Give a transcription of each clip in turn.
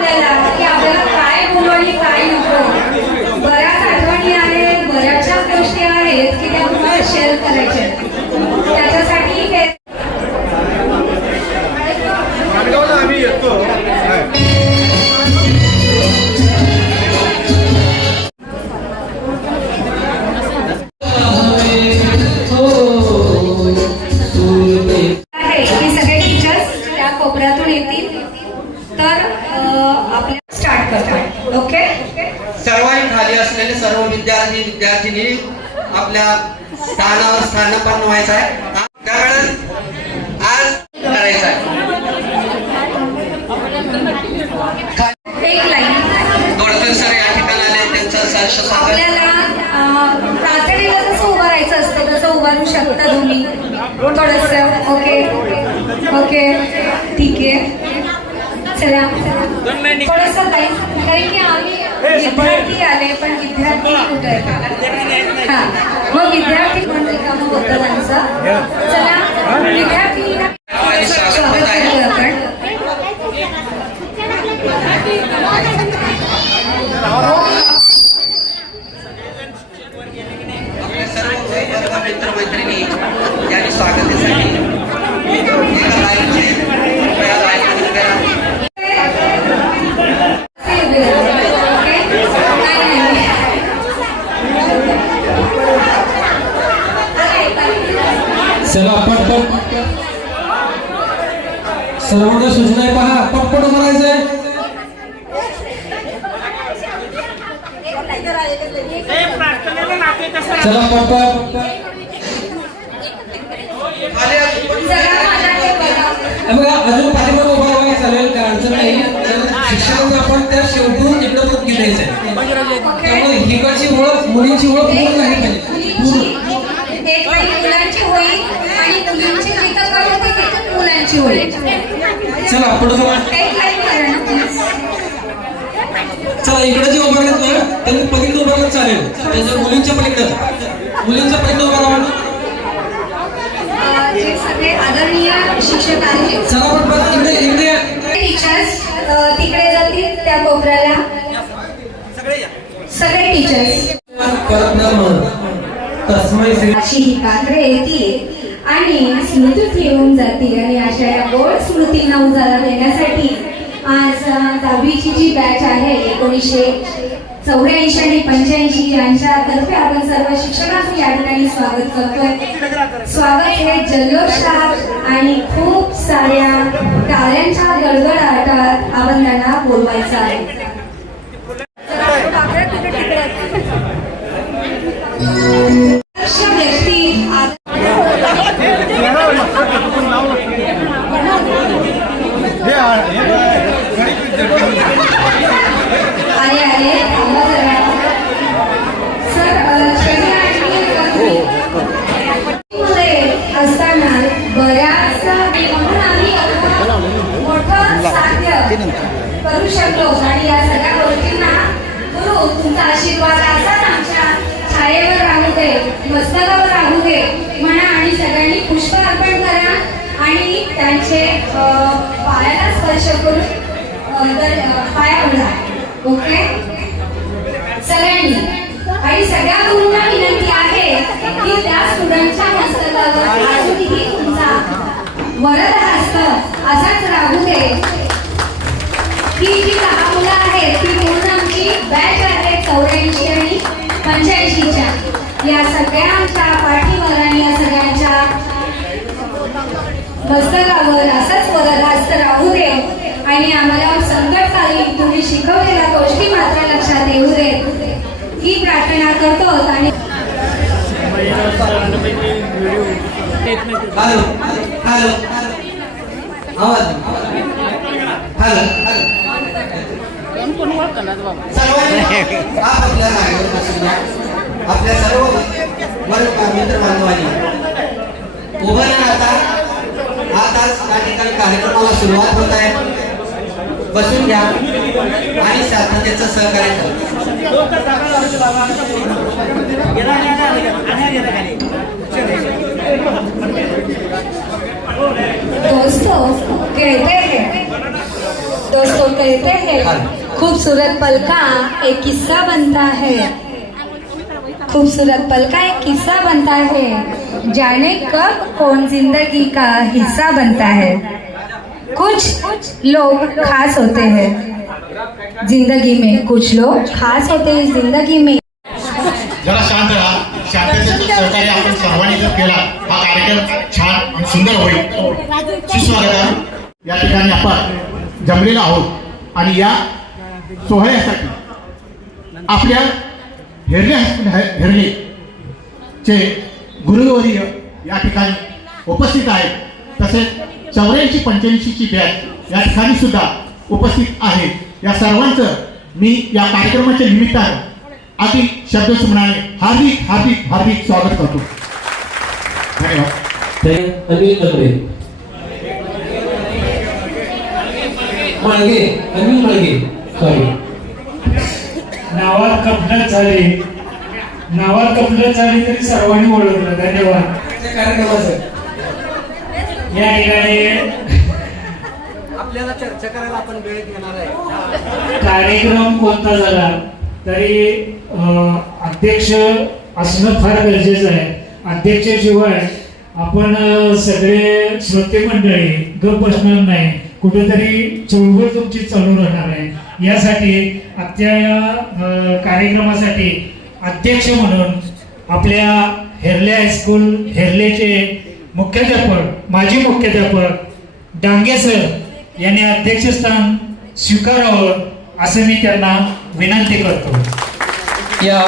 आपल्याला की आपल्याला काय बोलू आणि काय नको. बऱ्याच आठवणी आहेत, बऱ्याचशा गोष्टी आहेत की त्या तुम्हाला शेअर करायच्या. त्याच्यासाठी हे आम्ही येतो. कोपऱ्यातून येतील तर आपल्या स्टार्ट करतात. ओके, सर्वांनी खाली असलेले सर्व विद्यार्थिनी आपल्या स्थानावर स्थानपन्न व्हायचं आहे. त्यावेळेस आज करायचं आहे. एक लाईन दोडकर सर या ठिकाणी आले, त्यांचं सहर्ष आपल्याला प्रार्थनेला जसं उभं राहायचं असतं तसं उभारू शकता तुम्ही थोडंसं. ओके ओके ठीक आहे. चला थोडंसं लाईन, कारण की आम्ही विद्यार्थी आले पण विद्यार्थी कुठे आहेत. हां, मग विद्यार्थी म्हणजे काम होतं त्यांचं. चला विद्यार्थी स्वागत करूया आपण. आपल्या सर्व मित्र मैत्रिणी यांनी स्वागतासाठी चला पटपट सर्वांना सूचना आहे. पहा पटपट करायचंय. चला पटपट. बघा अजून पाठीमागे उभा राहायला चालेल, काय अडचण नाही. शिक्षकांना आपण त्या शेवटून इकडं पण घ्यायचं आहे. त्यामुळे हिकडची ओळख मुलींची ओळख पूर्ण नाही पाहिजे. एक लाईन मुलांची होईल आणि मुलींची जिथं काय होते तिथं मुलांची होईल. चला पुढे चला. एक लाईन करा ना प्लीज. चला इकडे जे उभारलेत ना त्यांनी पलीकडे उभारलं चालेल. त्याच्या मुलींच्या पलीकडे उभा राहा. जे सगळे आदरणीय शिक्षक आहेत, चला पटपट इकडे टीचर्स तिकडे जातील त्या कोपऱ्याला. सगळे टीचर्स अशी ही कात्रे येतील आणि स्मृतीत येऊन जातील. आणि अशा या गोड स्मृतींना उजाळा देण्यासाठी आज 10वीची जी बॅच आहे 1984 आणि 85 यांच्यातर्फे आपण सर्व शिक्षकांचं या ठिकाणी स्वागत करतोय. स्वागत हे जल्लोषात आणि खूप साऱ्या टाळ्यांच्या गडगडाटात आपण त्यांना बोलवायचं आहे. असताना बऱ्याच मोठं साध्य करू शकतो. आणि या सगळ्या गोष्टींना गुरु तुमचा आशीर्वाद असाच आमच्या छायेवर राहू दे, मस्तकावर राहू दे म्हणा. आणि सगळ्यांनी पुष्प अर्पण करा आणि त्यांचे पायाला स्पर्श करून पाया पडा. ओके सगळ्यांनी. आणि सगळ्या गुरूंना विनंती आहे की त्या स्टुडंटच्या मस्तकावर अजूनही तुमचा वरद हस्त असाच राहू दे. ही जी 10 मुलं आहेत ती पूर्ण आमची बॅच आहे 84 आणि 85च्या. या सगळ्यांच्या पाठीवर आणि या सगळ्यांच्या मस्तकावर असाच वरद हस्त राहू दे. आणि आम्हाला संकटकालीन तुम्ही शिकवलेल्या गोष्टी मात्र लक्षात येऊ दे ही प्रार्थना करतो. आणि हॅलो हॅलो आवाज हॅलो आपल्या सर्व मित्र बांधवांनी उभं राहता. आताच या ठिकाणी कार्यक्रमाला सुरुवात होत आहे. बसून घ्या आणि शांततेचं सहकार्य करा. दोस्तों कहते हैं खूबसूरत पल का एक किस्सा बनता है, खूबसूरत पल का एक किस्सा बनता है, जाने कब कौन जिंदगी का हिस्सा बनता है। कुछ लोग खास होते हैं जिंदगी में, कुछ लोग खास होते हैं जिंदगी में। जरा शांत राहा. शांततेचं सहकार्य आपण सर्वांनी जर केला हा कार्यक्रम छान आणि सुंदर होईल. सुस्वागत. या ठिकाणी आपण जमलेलो आहोत आणि या सोहळ्यासाठी आपल्या हेरले चे गुरुवर्य या ठिकाणी उपस्थित आहेत. तसेच 84-85 ची बॅच या ठिकाणी सुद्धा उपस्थित आहे. या सर्वांचं मी या कार्यक्रमाच्या निमित्तानं अति शब्दसुमनाने हार्दिक हार्दिक हार्दिक स्वागत करतो. धन्यवाद. अनिल माळगे सॉरी. नावात कपलत झाली तरी सर्वांनी ओळखलं. धन्यवाद. त्या कार्यक्रमाचं या ठिकाणी आपल्याला चर्चा करायला आपण वेळ घेणार आहे. कार्यक्रम कोणता झाला तरी अध्यक्ष असणं फार गरजेचं आहे. अध्यक्षाशिवाय आपण सगळे श्रोते मंडळी गप बसणार नाही. कुठेतरी चळवळ तुमची चालू राहणार आहे. यासाठी आजच्या कार्यक्रमासाठी अध्यक्ष म्हणून आपल्या हेरले हायस्कूल हेरलेचे मुख्याध्यापक माजी मुख्याध्यापक डांगे सर यांनी अध्यक्षस्थान स्वीकारावं असं मी त्यांना विनंती करतो. या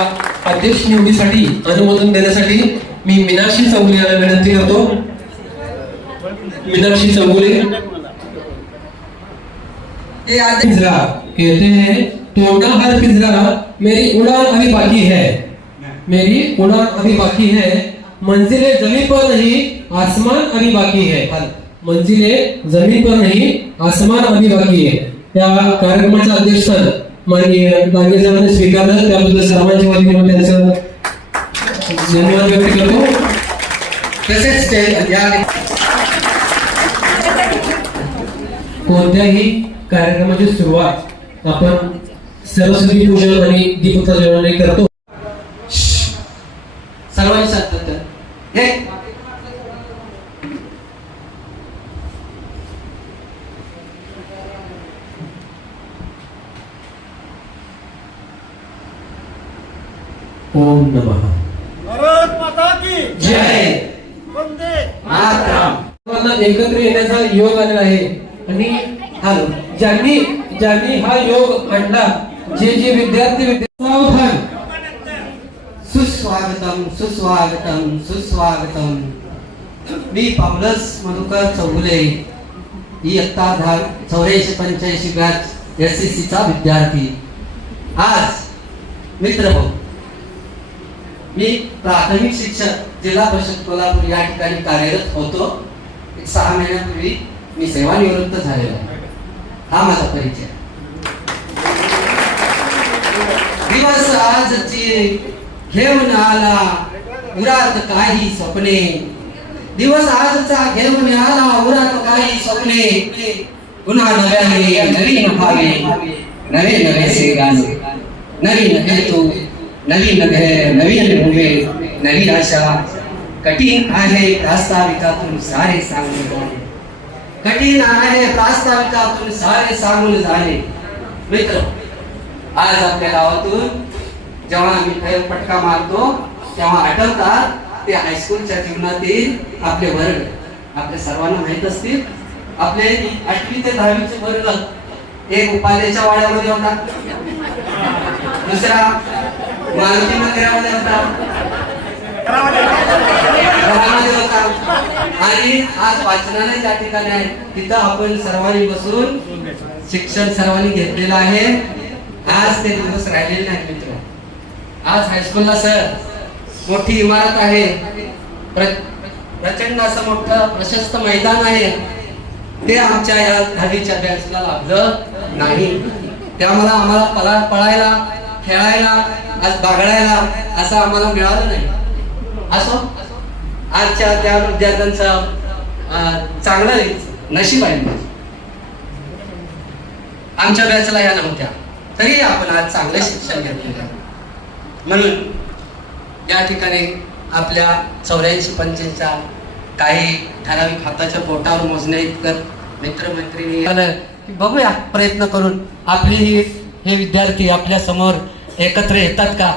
अध्यक्ष निवडीसाठी अनुमोदन देण्यासाठी मी मीनाक्षी चौगुले यांना विनंती करतो. मीनाक्षी चौगुले. पिंजरा कहते हैं तोड़ना हर पिंजरा, मेरी उड़ान अभी बाकी है, मेरी उड़ान अभी बाकी है, मंजिलें जमीन पर नहीं आसमान अभी बाकी है, मंजिलें जमीन पर नहीं आसमान अभी बाकी है. या कार्यक्रमाचं अध्यक्षस्थान माननीय डांगे साहेबांनी स्वीकारलं. त्याबद्दल सर्वांच्या वतीने त्यांचं धन्यवाद व्यक्त करतो. तसेच कोणत्याही कार्यक्रमाची सुरुवात आपण सरस्वती पूजन आणि दीपप्रज्वलनाने करतो. सर्वांनी सांगतात हे ओम नमः भारत माता की जय. वंदे मातरम. सर्वांना एकत्र येण्याचा योग आलेला आहे आणि ज्यांनी हा योग आणला जे विद्यार्थी सावधान. सुस्वागतम सुस्वागतम सुस्वागतम. मी पावलस मधुकर चौगुले, इयत्ता 84-85 बॅच SCC चा विद्यार्थी. आज मित्र भाऊ, मी प्राथमिक शिक्षक जिल्हा परिषद कोल्हापूर या ठिकाणी कार्यरत होतो. 6 महिन्यापूर्वी मी सेवानिवृत्त झालेलो आहे. हा माझा परिचय. दिवस आजची घेऊन आला उरात काही स्वप्ने, दिवस आजचा घेऊन आला उरात काही स्वप्ने, पुन्हा नव्याने नवीन भावे नवे नवे गाणे, नवीन हेतू नवीन ध्येय नवीन उभे नवीन आशा. कठीण आहे प्रास्ताविकातून सारे सांगून जाणे, कठीण आहे प्रास्ताविकातून सारे सांगून जाणे. मित्र, आज आपल्या गावातून जेव्हा आम्ही फटका मारतो तेव्हा आठवतात ते हायस्कूलच्या जीवनातील आपले वर्ग. आपल्या सर्वांना माहित असतील आपले 8वी ते 10वी चे वर्ग. एक उपाध्याच्या वाड्यामध्ये होता, दुसरा मारुती मंदिरामध्ये होता, घरामध्ये होता आणि आज वाचनालय ज्या ठिकाणी आहे तिथं आपण सर्वांनी बसून शिक्षण सर्वांनी घेतलेलं आहे. आज ते दिवस राहिलेले नाही मित्र. आज हायस्कूलला सर मोठी इमारत आहे, प्रचंड असं मोठं प्रशस्त मैदान आहे. ते आमच्या या 10वीच्या बॅचला लाभलं नाही. त्यामुळे आम्हाला पळायला खेळायला आज बागडायला असं आम्हाला मिळालं नाही. असो आजच्या त्या विद्यार्थ्यांचं चांगलं नशीब आहे. आमच्या बॅचला या नव्हत्या तरी आपण आज चांगलं शिक्षण घेतलेलं. म्हणून या ठिकाणी आपल्या 84-85चा काही ठराविक हाताच्या बोटावर मोजण्या इतकं मित्रमैत्रिणी की बघूया प्रयत्न करून आपली हे विद्यार्थी आपल्या समोर एकत्र येतात का,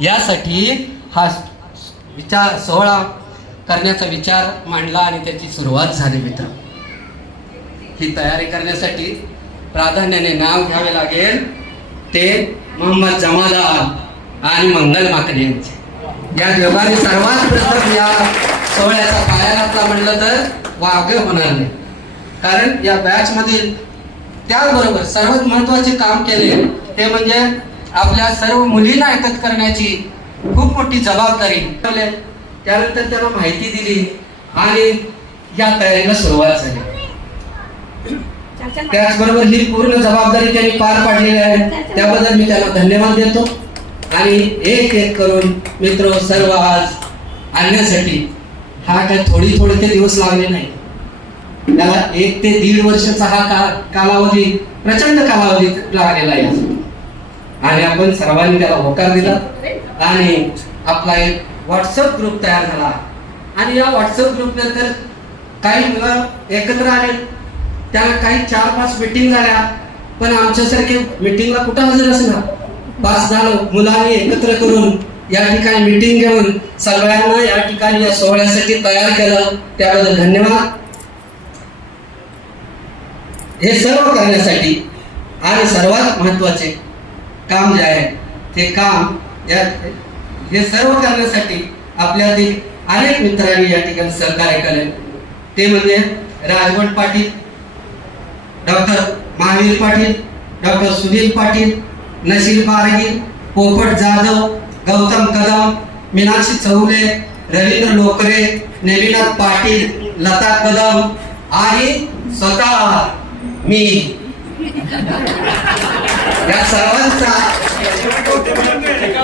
यासाठी हा विचार सोहळा करण्याचा विचार मांडला आणि त्याची सुरुवात झाली. मित्र, ही तयारी करण्यासाठी प्राधान्याने नाव घ्यावे लागेल ते मोहम्मद जमादार आणि मंगल माकडे यांचे. या दोघांनी सर्वात प्रथम या सोहळ्याचा पाया घातला म्हणलं तर वावगे होणार नाही. कारण या बॅच मधील त्याबरोबर सर्वात महत्वाचे काम केले ते म्हणजे आपल्या सर्व मुलींना एकत्र करण्याची खूप मोठी जबाबदारी. त्यानंतर त्यांना माहिती दिली आणि या तयारीला सुरुवात झाली. त्याचबरोबर ही पूर्ण जबाबदारी त्यांनी पार पाडलेली आहे, त्याबद्दल मी त्यांना धन्यवाद देतो. आणि एक एक करून मित्र सर्व आज आणण्यासाठी हा काय थोडी ते दिवस लागले नाही. त्याला 1 ते 1.5 वर्षाचा हा कालावधी प्रचंड कालावधी लागलेला आहे. आणि आपण सर्वांनी त्याला होकार दिला आणि आपला एक व्हॉट्सअप ग्रुप तयार झाला. आणि या व्हॉट्सअप ग्रुप नंतर काही मुलं एकत्र आले, त्याला काही 4-5 मीटिंग झाल्या. पण आमच्यासारखे मीटिंगला कुठं हजर असणार, 5-10 मुलांनी एकत्र करून या ठिकाणी मीटिंग घेऊन सगळ्यांना या ठिकाणी या सोहळ्यासाठी तयार केलं. त्याबद्दल धन्यवाद. हे सर्व करण्यासाठी आणि सर्वात महत्वाचे काम जे आहे ते काम हे सर्व करण्यासाठी आपल्यातील अनेक मित्रांनी या ठिकाणी सहकार्य केले. ते म्हणजे राजवट पाटील, डॉक्टर महावीर पाटील, डॉक्टर सुनील पाटील, नशीर पारगीर, पोपट जाधव, गौतम कदम, मीनाक्षी चौले, रवींद्र लोकरे, नेमिनाथ पाटील, लता कदम आणि स्वतः मी. या सर्वांचा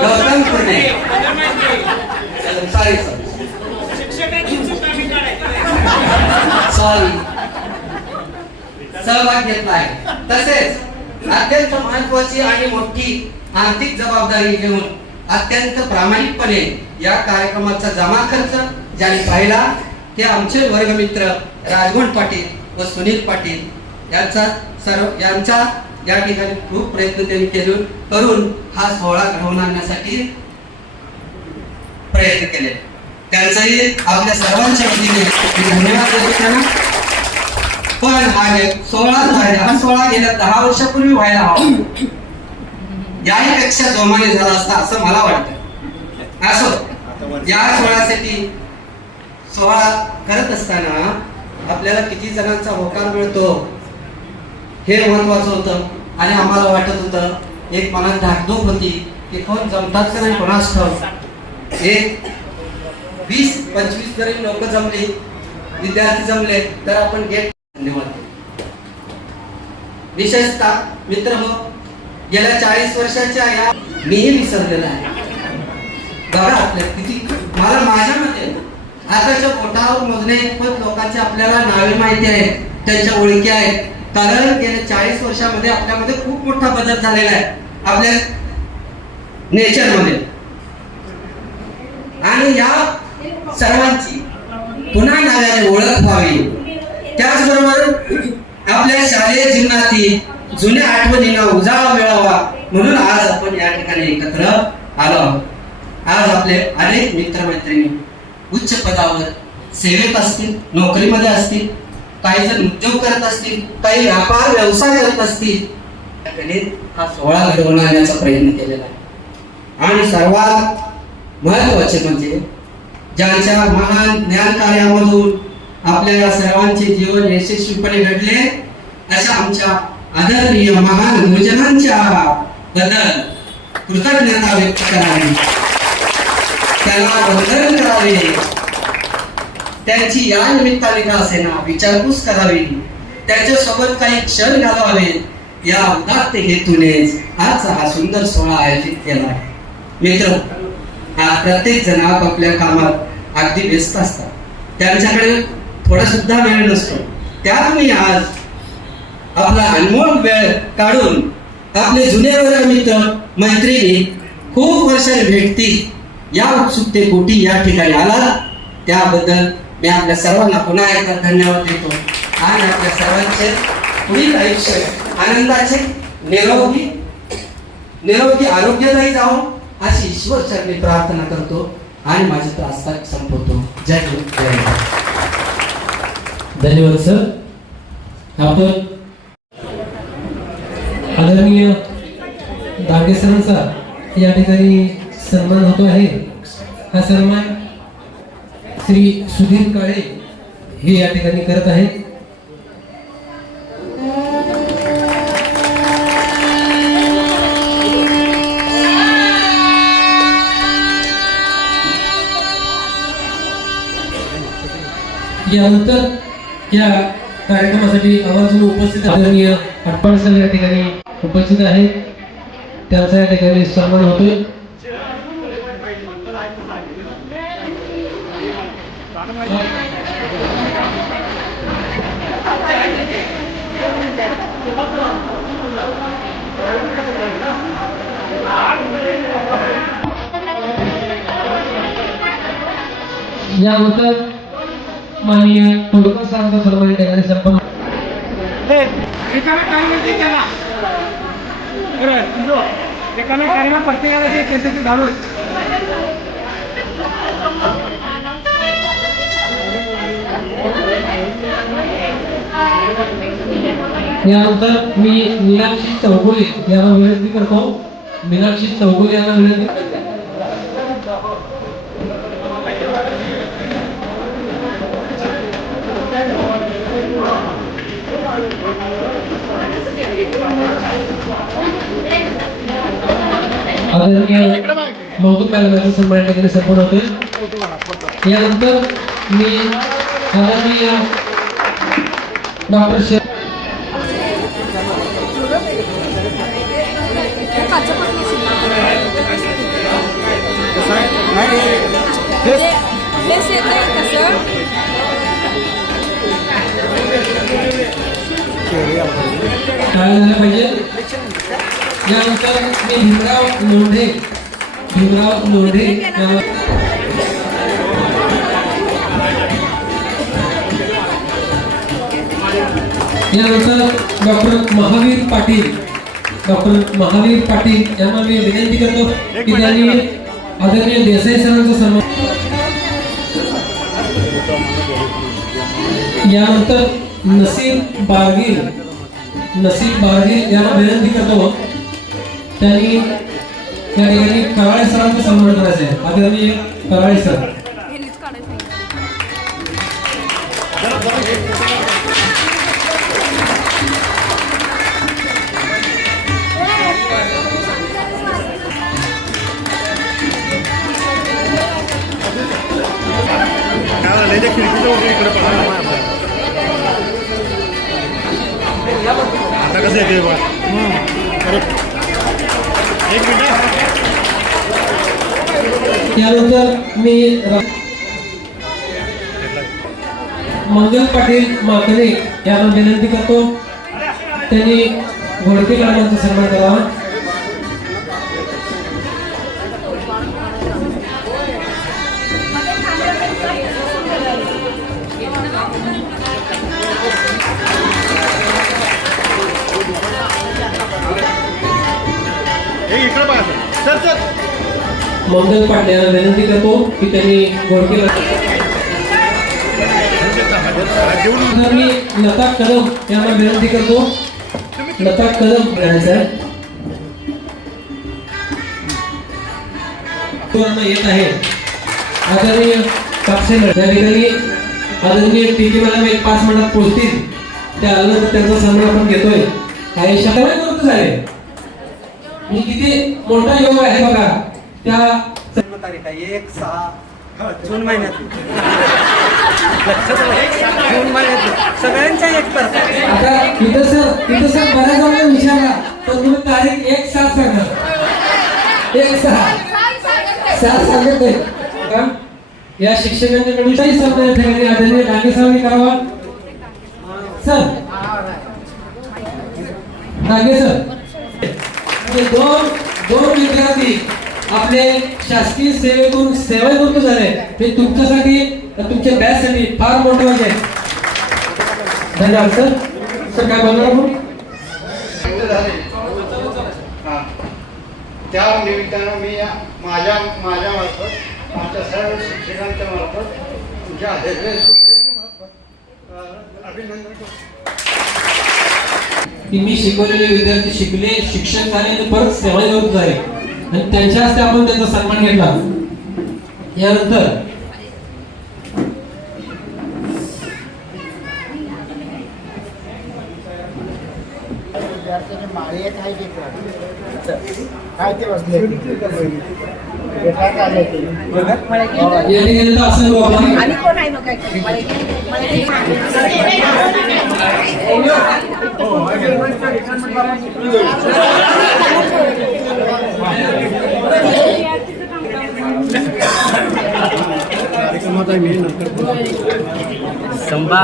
गौतम पुणे सॉरी सहभाग घेतला आहे. तसेच अत्यंत महत्वाची आणि मोठी आर्थिक जबाबदारी घेऊन अत्यंत प्रामाणिकपणे या कार्यक्रमाचा जमा खर्च ज्यांनी पाहिला ते आमचे वर्गमित्र राजवट पाटील व सुनील पाटील यांचा या ठिकाणी खूप प्रयत्न त्यांनी करून हा सोहळा घडवून आणण्यासाठी प्रयत्न केले. त्यांचाही आपल्या सर्वांच्या वतीने धन्यवाद देतो त्यांना. पण हा सोहळा गेल्या 10 वर्षापूर्वी व्हायला हवा, याहीपेक्षा जोमाने झाला असता असं मला वाटतं. असो, या सोहळा करत असताना आपल्याला किती जणांचा होकार मिळतो हे महत्वाचं होतं. आणि आम्हाला वाटत होतं, एक मनात धाकधूक होती की कोण जमतात का नाही कोणास ठाऊक. एक 20-25 जरी लोक जमले, विद्यार्थी जमले तर आपण गेट. धन्यवाद. विशेषतः मित्र हो, गेल्या 40 वर्षाच्या या मीही विसरलेला आहे. बघा आपल्या किती, मला माझ्या मते आताच्या पोटावर मोजण्या इतपत लोकांची आपल्याला नावे माहिती आहेत, त्यांच्या ओळखी आहेत. कारण गेल्या 40 वर्षामध्ये आपल्यामध्ये खूप मोठा बदल झालेला आहे आपल्या नेचर मध्ये. आणि या सर्वांची पुन्हा नव्याने ओळख व्हावी, त्याचबरोबर आपल्या शालेय जीवनातील जुन्या आठवणींना उजाळा मिळावा म्हणून आज आपण या ठिकाणी एकत्र आलो आहोत. आज आपले अनेक मित्रमैत्रिणी उच्च पदावर सेवेत असतील, नोकरीमध्ये असतील, काही जण उद्योग करत असतील, काही व्यापार व्यवसाय करत असतील. हा सोहळा घडवून आणण्याचा प्रयत्न केलेला आहे. आणि सर्वात महत्वाचे म्हणजे ज्यांच्या महान ज्ञान कार्यामधून आपल्या सर्वांचे जीवन यशस्वीपणे घडले अशा आमच्या आदरणीय महान गुरुजनांच्या बद्दल कृतज्ञता व्यक्त करावी, त्यांना वंदन करावे, त्यांची या निमित्ताने का असेना विचारपूस करावी, त्यांच्यासोबत काही क्षण घालवावे, या उदात्त हेतूनेच आजचा हा सुंदर सोहळा आयोजित केला आहे. मित्र, प्रत्येक जण आपापल्या कामात अगदी व्यस्त असतात. त्यांच्याकडे थोडा सुद्धा वेळ नसतो. त्यात मी आज आपला अनमोल वेळ काढून आपले जुने मित्र मैत्रिणी खूप वर्षांनी भेटतील या उत्सुकतेपोटी या ठिकाणी आला, त्याबद्दल मी आपल्या सर्वांना पुन्हा एकदा धन्यवाद देतो आणि आपल्या सर्वांचे पुढील आयुष्य आनंदाचे निरोगी आरोग्यदायी जावो अशी ईश्वर चरणी प्रार्थना करतो आणि माझे प्रास्ताविक संपवतो. जय हिंद, जय हिंद. धन्यवाद सर. आपण आदरणीय दांगे सरांचा या ठिकाणी सन्मान होतो आहे. हा सन्मान श्री सुधीर काळे हे या ठिकाणी करत आहेत. यानंतर या कार्यक्रमासाठी आवर्जून उपस्थित आदरणीय अटपाळ सर या ठिकाणी उपस्थित आहेत. त्यांचा या ठिकाणी सन्मान होतोय. यानंतर माननीय तोडकर सरांचा सन्मान या ठिकाणी संपन्न. यानंतर मी मीनाक्षी चौगुले यांना विनंती करतो. मीनाक्षी चौगुले यांना विनंती आदरणीय मौतूक मॅडमचा सन्मान या ठिकाणी संपन्न होतोय. यानंतर मी आदरणीय डॉक्टर काय झालं पाहिजे. यानंतर मी भीमराव लोंढे यानंतर डॉक्टर महावीर पाटील यांना मी विनंती करतो की त्यांनी आदरणीय देसाई सरांचा सन्मान. यानंतर नसीब बारगील यांना विनंती करतो त्यांनी या ठिकाणी कराळे सरांचा सन्मान करायचा आहे. आदरणीय कराळे सर. आता कसं येते बघा. एक मिनिट. यानंतर मी मंगल पाटील माकणे यांना विनंती करतो त्यांनी घोडके मॅडमांचा सन्मान करावा. मंगल पाटील यांना विनंती करतो की त्यांनी घोडके मी लता कदम यांना विनंती करतो. लता कदम यांचा येत आहे. आदरणीय कापसे त्या ठिकाणी आदरणीय टीके मॅडम एक 5 मिनिटात पोहोचतील. त्या आलं तर त्यांचा सन्मान आपण घेतोय. काही शब्द झाले. मी किती मोठा योग आहे बघा. त्या तारीख आहे 1/6 जून महिन्यात. जून महिन्यात सगळ्यांच्या एक तारखा. आता इथं सर बऱ्याच जणांना विचारला तर तुम्ही तारीख 1/7 सांगा. 1/6 सांगत आहे का. या शिक्षकांच्याकडून काही शब्द या ठिकाणी आदरणीय डांगे साहेबांनी करावा. सर डांगे सर, हे दोन विद्यार्थी आपले शासकीय सेवेतून सेवानिवृत्त झाले, ते तुमच्यासाठी तुमच्या बॅचसाठी फार मोठे आहे. धन्यवाद सर. सर काय बोलणार आपण? त्या निमित्तानं मी माझ्या मार्फत आमच्या सर्व शिक्षकांच्या मार्फत तुमच्या अभिनंदन करतो की मी शिकवलेले विद्यार्थी शिकले, शिक्षण झाले आणि परत सेवानिवृत्त झाले आणि त्यांच्या हस्ते आपण त्यांचा सन्मान घेतला. यानंतर काय ते बसले या ठिकाणी असं वापर आणि कोण आहे मग काय संभा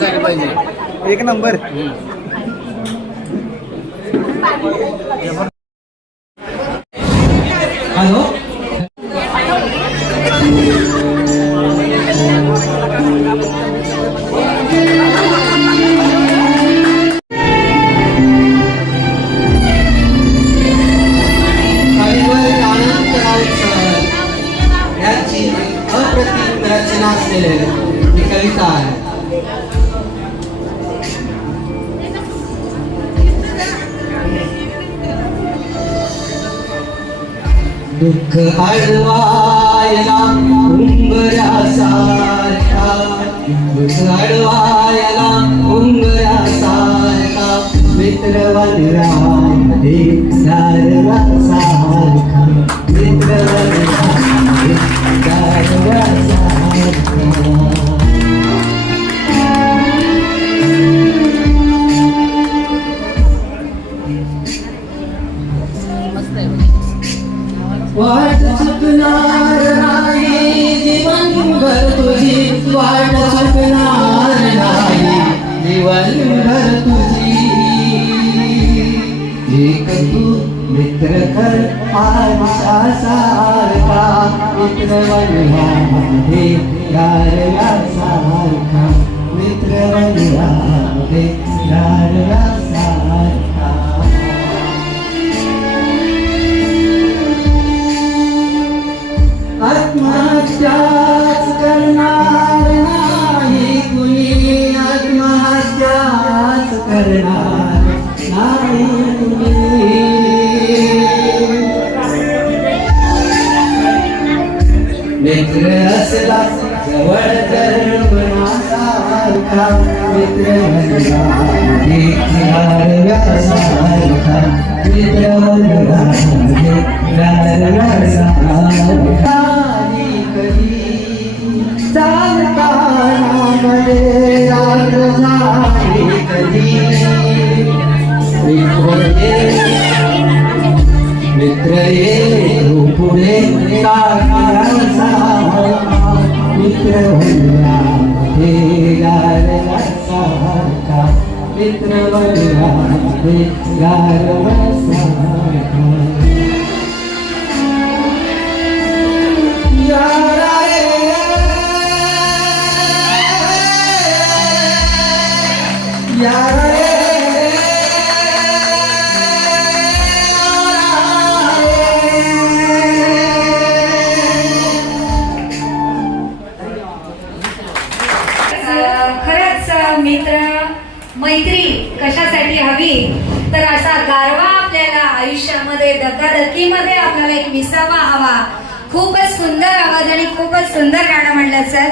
झाली पाहिजे एक नंबर. हॅलो याची अप्रतिम रचना असलेली ही कविता आहे. दुःख अडवायला उंबऱ्यासारखा, दुःख अडवायला उंबऱ्यासारखा, मित्र वनरामध्ये गारवासारखा, मित्र वनरामध्ये गारवासारखा. वाट चुकणार नाही जीवनभर तुझी, वाट चुकणार नाही जीवनभर तुझी. एक तू मित्र कर आरशासारखा, मित्र वनरामध्ये गारव्यासारखा, मित्र वनरामध्ये गारव्यासारखा. आत्महत्याच करणार नाही कुणी, आत्महत्याच करणार नाही कुणी. मित्र असला जवळ गर्भणासारखा, मित्र वनरामध्ये गारव्यासारखा, मित्र वनरामध्ये गारव्यासारखा. मित्र ये पुढे मित्र वनरामध्ये गारव्यासारखा, मित्र वनरामध्ये गारव्यासारखा. खरंच मित्र मैत्री कशासाठी हवी तर असा गारवा आपल्याला आयुष्यामध्ये धकाधकीमध्ये आपल्याला एक विसावा हवा. खूपच सुंदर आवाज आणि खूपच सुंदर गाणं म्हणलं सर.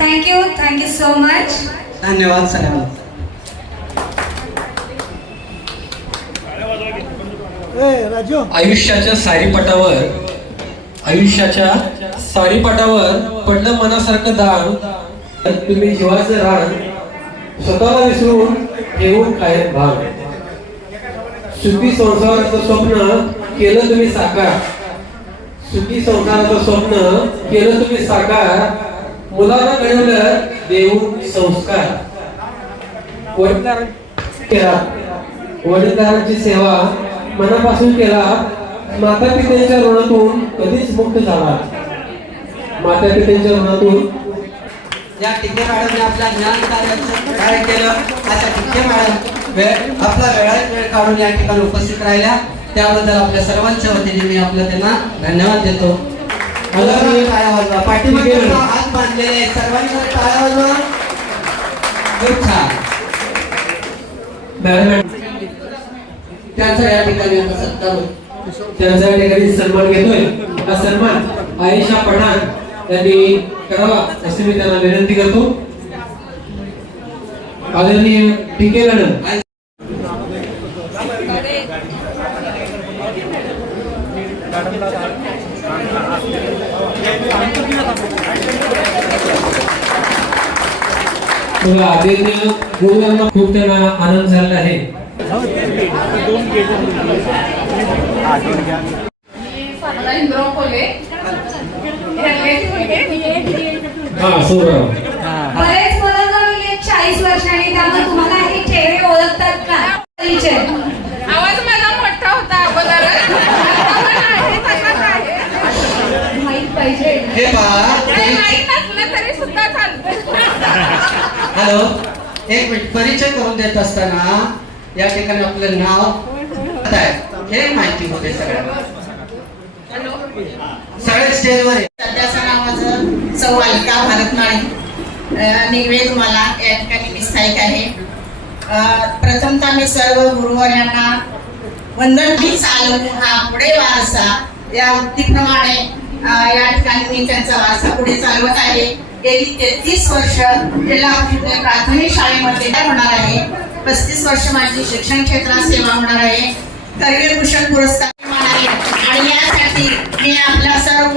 Thank you so much. धन्यवाद सगळ्यांना. आयुष्याच्या सारीपटावर पडलं मनासारखं दान, तुम्ही जीवाचं रान स्वतःला विसरून ठेवून कायम भाग. सुखी संसाराचं स्वप्न केलं तुम्ही साकार, सुखी संसाराचं स्वप्न केलं तुम्ही साकार, मुलाला घडवलं देऊन संस्कार. वडीलधारांची सेवा मनापासून केला, माता पित्यांच्या ऋणातून कधीच मुक्त झाला. माता पित्यांच्या ऋणातून या टिके मॅडमने आपल्या ज्ञान कार्याचं काय केलं, अशा टिके मॅडम आपला वेळात वेळ काढून या ठिकाणी उपस्थित राहिल्या, त्याबद्दल आपल्या सर्वांच्या वतीने मी आपल्या त्यांना धन्यवाद देतो. टाळ्या वाजवा. पाठीमागे हात बांधलेले आहेत, सर्वांनी टाळ्या वाजवा. खूप छान. त्यांचा या ठिकाणी आता सत्कार होईल. त्यांचा या ठिकाणी सन्मान घेतोय. हा सन्मान आयशा पठाण यांनी करावा अशी मी त्यांना विनंती करतो. आदरणीय टिके मॅडम. आदरणीय गुरुदांना खूप त्यांना आनंद झाला आहे. बरेच मुलं जवळ 40 वर्षांनी, त्यामुळे तुम्हाला हे चेहरे ओळखतात का? परिचय. आवाज माझा मोठा होता अगोदर. माहित पाहिजे. हे पहा, माहित नसलं तरी सुद्धा चालतं. हॅलो, एक मिनिट. परिचय करून देत असताना या ठिकाणी आपलं नाव आहे हे माहिती होते सगळ्यांना. सगळे स्टेजवर आहे. सध्याचं नाव माझं सौ अलका भारतमाळे निगवे. तुम्हाला या ठिकाणी मी स्थायिक आहे. प्रथमतः मी सर्व गुरुवर्यांना वंदन. मी चालवू हा पुढे वारसा या वृत्तीप्रमाणे या ठिकाणी मी त्यांचा वारसा पुढे चालवत आहे. गेली 33 वर्ष जिल्हा प्राथमिक शाळेमध्ये होणार आहे. 35 वर्ष माझी शिक्षण क्षेत्रात सेवा होणार आहे. करिअर भूषण पुरस्कार मिळणार आहे. आणि यासाठी मी आपल्या सर्व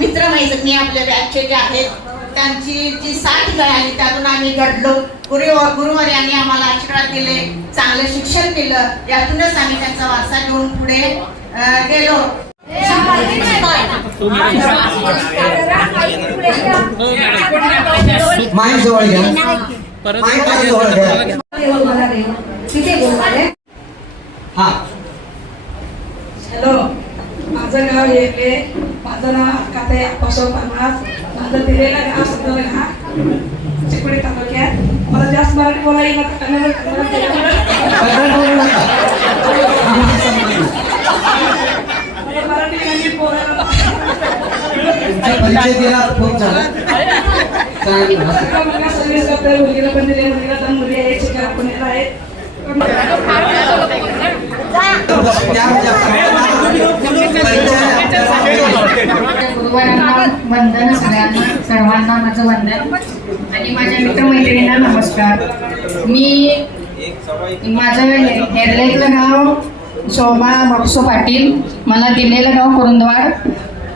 मित्रमैत्रिणी आपल्या बॅचचे जे आहेत त्यांची जी साथ मिळाली, त्यातून आम्ही घडलो. गुरुवर्यांनी आम्हाला आशीर्वाद दिले, चांगलं शिक्षण केलं, यातूनच आम्ही त्यांचा वारसा घेऊन पुढे गेलो. माईक जवळ घ्या. माईक जवळ घ्या. तिथे बोलवाले. हा. हॅलो, माझं गाव येते. माझं नाव अक्काताई अप्पासाहेब पन्नास. माझं दिलेलं गाव सदरगा चिकोडी तालुक्यात. मला जास्त मराठी बोलायला येत नाही, कन्नड मराठी कन्नड बोलायला. परिचय दिला खूप झाला. मुलगा सर्व्हिस करतोय. मुलगीला पण दिले. मुलगीला 2 मुली आहेत. शिकायला पुण्याला आहेत. गुरुवारांना वंदन. सर्वांना माझं वंदन आणि माझ्या मित्रमैत्रिणींना नमस्कार. माझं हेरलेतलं नाव शोभा बापसो पाटील. मला दिलेलं गाव कुरुंदवाड.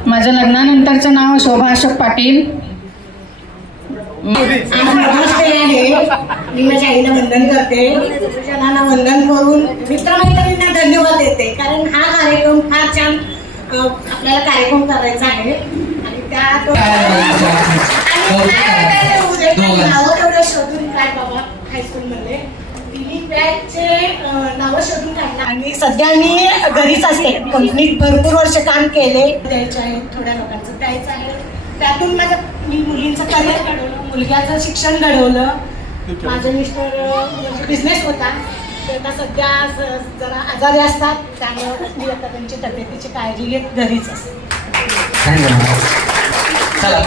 माझं लग्नानंतरचं नाव शोभा अशोक पाटील. मी माझ्या आईला वंदन करते. जनांना वंदन करून मित्रमैत्रिणींना धन्यवाद देते, कारण हा कार्यक्रम फार छान आपल्याला कार्यक्रम करायचा आहे. आणि त्यात नावं तेवढं शोधून काय बाबा हायस्कूलमध्ये तिन्ही बॅचचे नावं शोधून काढणार. आणि सध्या मी घरीच असते. कंपनीत भरपूर वर्ष काम केले. द्यायचं आहे, थोड्या लोकांचं द्यायचं आहे. त्यातून मी मुलींचं करिअर घडवलं, मुलग्याचं शिक्षण घडवलं. माझे मिस्टर म्हणजे बिझनेस होता, ते आता सध्या जरा आजारी असतात, त्यामुळे मी आता त्यांची तब्येतीची काळजी घेत घरीच असते. धन्यवाद. चला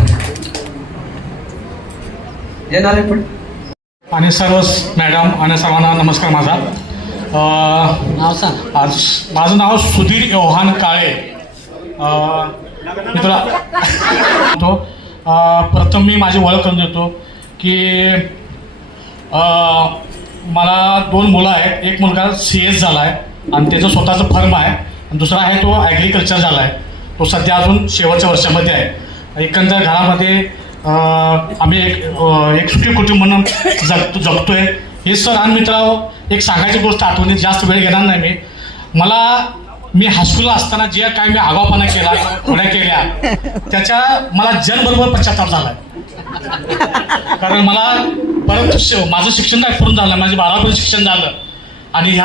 येणार आहे पण. आणि सर्व मॅडम आणि सर्वांना नमस्कार. माझा नाव सांग. आज माझं नाव सुधीर योहान काळे. मी तुला प्रथम मी माझी ओळख करून देतो की मला 2 मुलं आहेत. एक मुलगा CS झाला आहे आणि त्याचं स्वतःचं फर्म आहे, आणि दुसरा आहे तो ॲग्रिकल्चर झाला आहे. तो सध्या अजून शेवटच्या वर्षामध्ये आहे. एकंदर घरामध्ये आम्ही एक सुखी कुटुंब म्हणून जगतोय. हे सर आणि मित्र एक सांगायची गोष्ट आठवणी, जास्त वेळ घेणार नाही मी. मला मी हायस्कूलला असताना जे काय मी आगाऊपणा केला खोड्या केल्या त्याच्या मला जन्मभर पश्चाताप झालाय. कारण मला परत माझं शिक्षण नाही पूर्ण झालं, माझे 12वी शिक्षण झालं आणि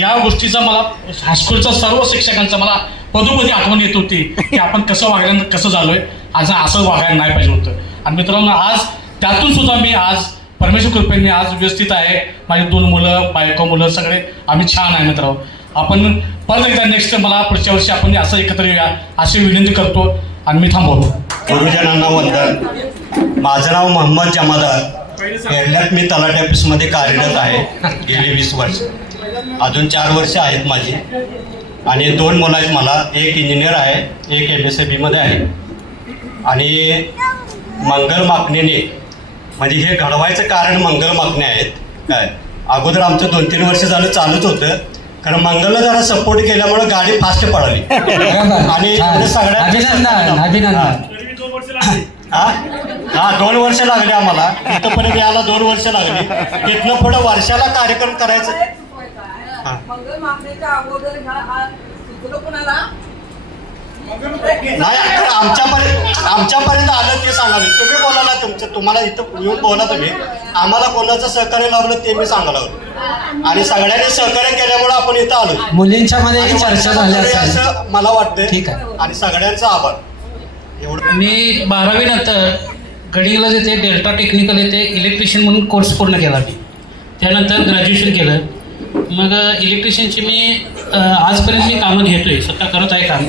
या गोष्टीचा मला हायस्कूलच्या सर्व शिक्षकांचा मला पदोपदी आठवण येत होती की आपण कसं वागायला कसं झालोय, आज असं वागायला नाही पाहिजे होतं. आणि मित्रांनो आज त्यातून सुद्धा मी आज परमेश्वर कृपेने आज व्यवस्थित आहे. माझी 2 मुलं, बायको, मुलं सगळे आम्ही छान आहे मित्रांनो. आपण परत एकदा नेक्स्ट मला पुढच्या वर्षी आपण असं एकत्र येऊया अशी विनंती करतो आणि मी थांबवतो. गुरुजनांना वंदन. माझं नाव मोहम्मद जमादार. केरळात मी तलाठी ऑफिसमध्ये कार्यरत आहे गेली 20 वर्ष. अजून 4 वर्ष आहेत माझी आणि 2 मुलं आहेत मला. एक इंजिनियर आहे, एक MSABमध्ये आहे. आणि मंगल मापणीने म्हणजे हे घडवायचं कारण मंगल मापणे आहेत. काय अगोदर आमचं 2-3 वर्ष झालं चालूच होतं, कारण मंगलला जरा सपोर्ट केल्यामुळे गाडी फास्ट पळाली आणि सगळ्या 2 वर्ष लागली आम्हाला. इथंपर्यंत यायला 2 वर्ष लागली. तिथनं पुढं वर्षाला कार्यक्रम करायचं. नाही आमच्यापर्यंत आलं ते सांगावे. तुम्ही बोला ना, तुम्हाला इथं येऊन बोला तुम्ही. आम्हाला कोणाचं सहकार्य लावलं ते मी सांगायला लागलो आणि सगळ्यांनी सहकार्य केल्यामुळे आपण इथं आलो. मुलींच्या मध्ये चर्चा झाली असं मला वाटतं. ठीक आहे. आणि सगळ्यांचा आभार. एवढं मी 12वी नंतर गडिंगला येथे डेल्टा टेक्निकल येथे इलेक्ट्रिशियन म्हणून कोर्स पूर्ण केला मी. त्यानंतर ग्रॅज्युएशन केलं. मग इलेक्ट्रिशियनची मी आजपर्यंत मी कामं घेतोय, स्वतः करत आहे काम.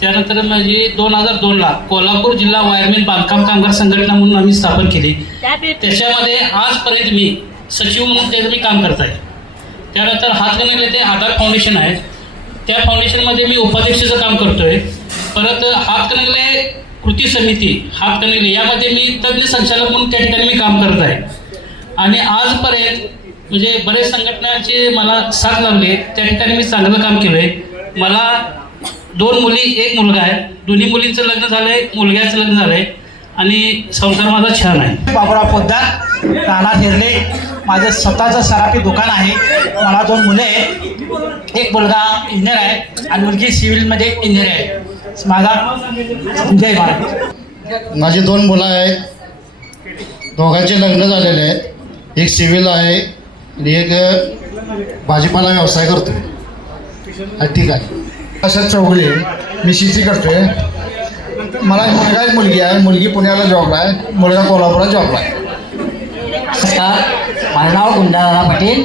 त्यानंतर माझी 2002ला कोल्हापूर जिल्हा वायरमॅन बांधकाम कामगार संघटना म्हणून आम्ही स्थापन केली. त्याच्यामध्ये आजपर्यंत मी सचिव म्हणून त्याचं मी काम करत आहे. त्यानंतर हातकणंगले येथे आधार फाउंडेशन आहे, त्या फाउंडेशनमध्ये मी उपाध्यक्षाचं काम करतोय. परत हातकणंगले कृती समिती हातकणंगले यामध्ये मी तज्ज्ञ संचालक म्हणून त्या ठिकाणी मी काम करत आहे. आणि आजपर्यंत म्हणजे बरेच संघटनांचे मला साथ लावली, त्या ठिकाणी मी चांगलं काम केलं आहे. मला 2 मुली 1 मुलगा आहे. दोन्ही मुलींचं लग्न झालं आहे, मुलग्याचं लग्न झालं आहे आणि संसार माझा छान आहे. बाबुराव पोद्दार, राणा फिरले. माझं स्वतःचं सराफी दुकान आहे. मला 2 मुलं आहेत. एक मुलगा इंजिनियर आहे आणि मुलगी सिव्हिलमध्ये इंजिनियर आहे. माझा जय महाराज. माझी 2 मुलं आहेत. दोघांचे लग्न झालेले आहेत. एक सिव्हिल आहे आणि एक भाजीपाला व्यवसाय करतो. ठीक आहे. अशा चौगुले मी शेती करतोय. मला एक मुलगा एक मुलगी आहे. मुलगी पुण्याला जॉबला आहे, मुलगा कोल्हापूरला जॉबला आहे. माझं नाव गुंडाराम पाटील.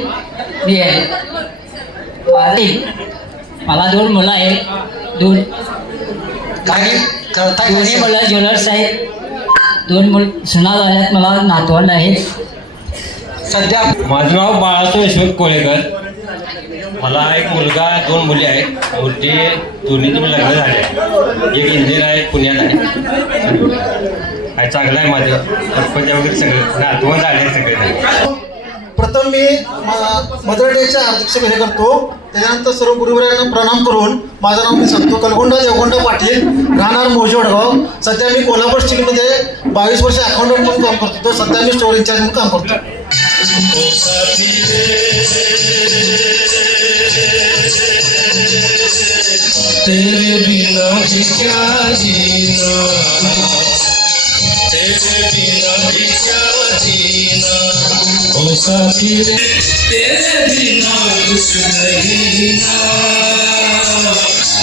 मी आहे मला 2 मुलं आहेत. दोन्ही मुलं ज्वेलर्स आहेत. 2 मुलं सुना झाल्यात. मला नातवंड आहेत. सध्या माझं नाव बाळासाहेब यशवंत कोळेकर. मला एक मुलगा 2 मुली आहेत. मोठी दोन्हीचे लग्न झाले. एक इंजिनियर आहे, पुण्यात आहे. चांगलं आहे माझं. वगैरे सगळं नातवं झाले सगळे. प्रथम मी मदर डेच्या हार्दिक शुभेच्छा करतो. त्याच्यानंतर सर्व गुरुवर्यांना प्रणाम करून माझं नाव मी सांगतो कलगोंडा देवगोंडा पाटील, राहणार मोजे वडगाव. सध्या मी कोल्हापूर स्टीलमध्ये 22 वर्ष अकाउंटंट म्हणून काम करतो. सध्या मी स्टोर इन्चार्ज म्हणून काम करतो. तेरे बिना भी क्या जीना, तेरे बिना भी क्या जीना, ओ साथी रे तेरे बिना कुछ नहीं ना,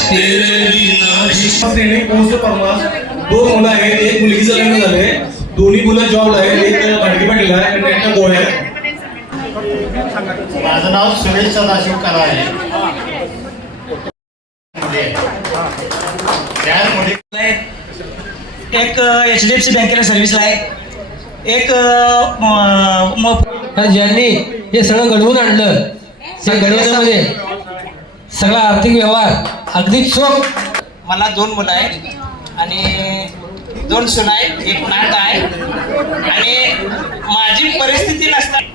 तेरे बिना भी. पोस्ट परमास 2 मुलं आहेत. एक मुलगीचं लग्न झालंय. दोन्ही मुलं जॉबला आहेत. एक भाडगी पाटील आहे आणि एकटा गोळ आहे. माझं नाव सुरेश सदाशिव करा आहे. एक HDFC बँकेला सर्व्हिसला आहे. एक ज्यांनी हे सगळं घडवून आणलं, त्या घडवण्यामध्ये सगळा आर्थिक व्यवहार अगदी चोख. मला 2 मुलं आहेत आणि 2 सुना आहेत. एक नात आहे आणि माझी परिस्थिती नसताना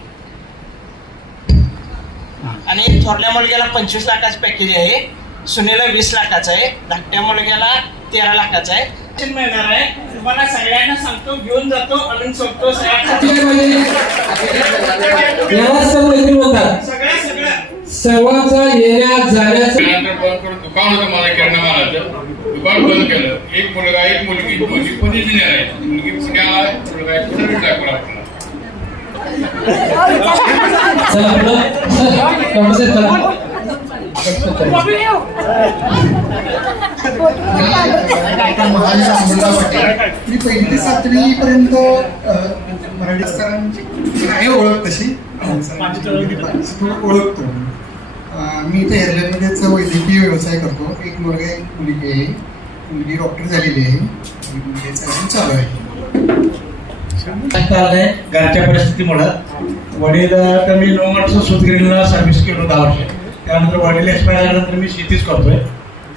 आणि थोरल्या मुलग्याला 25 लाखाचं पॅकेज आहे. सुनेला 20 लाखाचं आहे. धाकट्या मुलग्याला 13 लाखाचं आहे. मिळणार आहे. तुम्हाला सगळ्यांना सांगतो, घेऊन जातो, आणून सोडतो. सगळ्या सर्वांचा येण्या जाण्याचा बंद करून दुकान होतं माझं किराणा मालाचं, दुकान बंद केलं. एक मुलगा एक मुलगी, मुलगी पण इंजिनियर आहे, मुलगी पुण्याला आहे, मुलगा आहे पुण्याला कोल्हापूरला. चला पुढं. सर, डॉक्टर साहेब चला. मी 1ली ते 7वी पर्यंत मराठी सरांची आहे ओळख तशी थोडं ओळखतो. मी इथे एअरलाईनमध्येच वैद्यकीय व्यवसाय करतो. एक मुलगा एक मुलगी आहे, मुलगी डॉक्टर झालेली आहे, मुलगीचं अजून चालू आहे. घरच्या परिस्थितीमुळं वडील तर मी 9 वर्ष सुतगिरणीला सर्व्हिस केलो 10 वर्ष. त्यानंतर वडील एक्सपायर झाल्यानंतर मी शेतीच करतोय.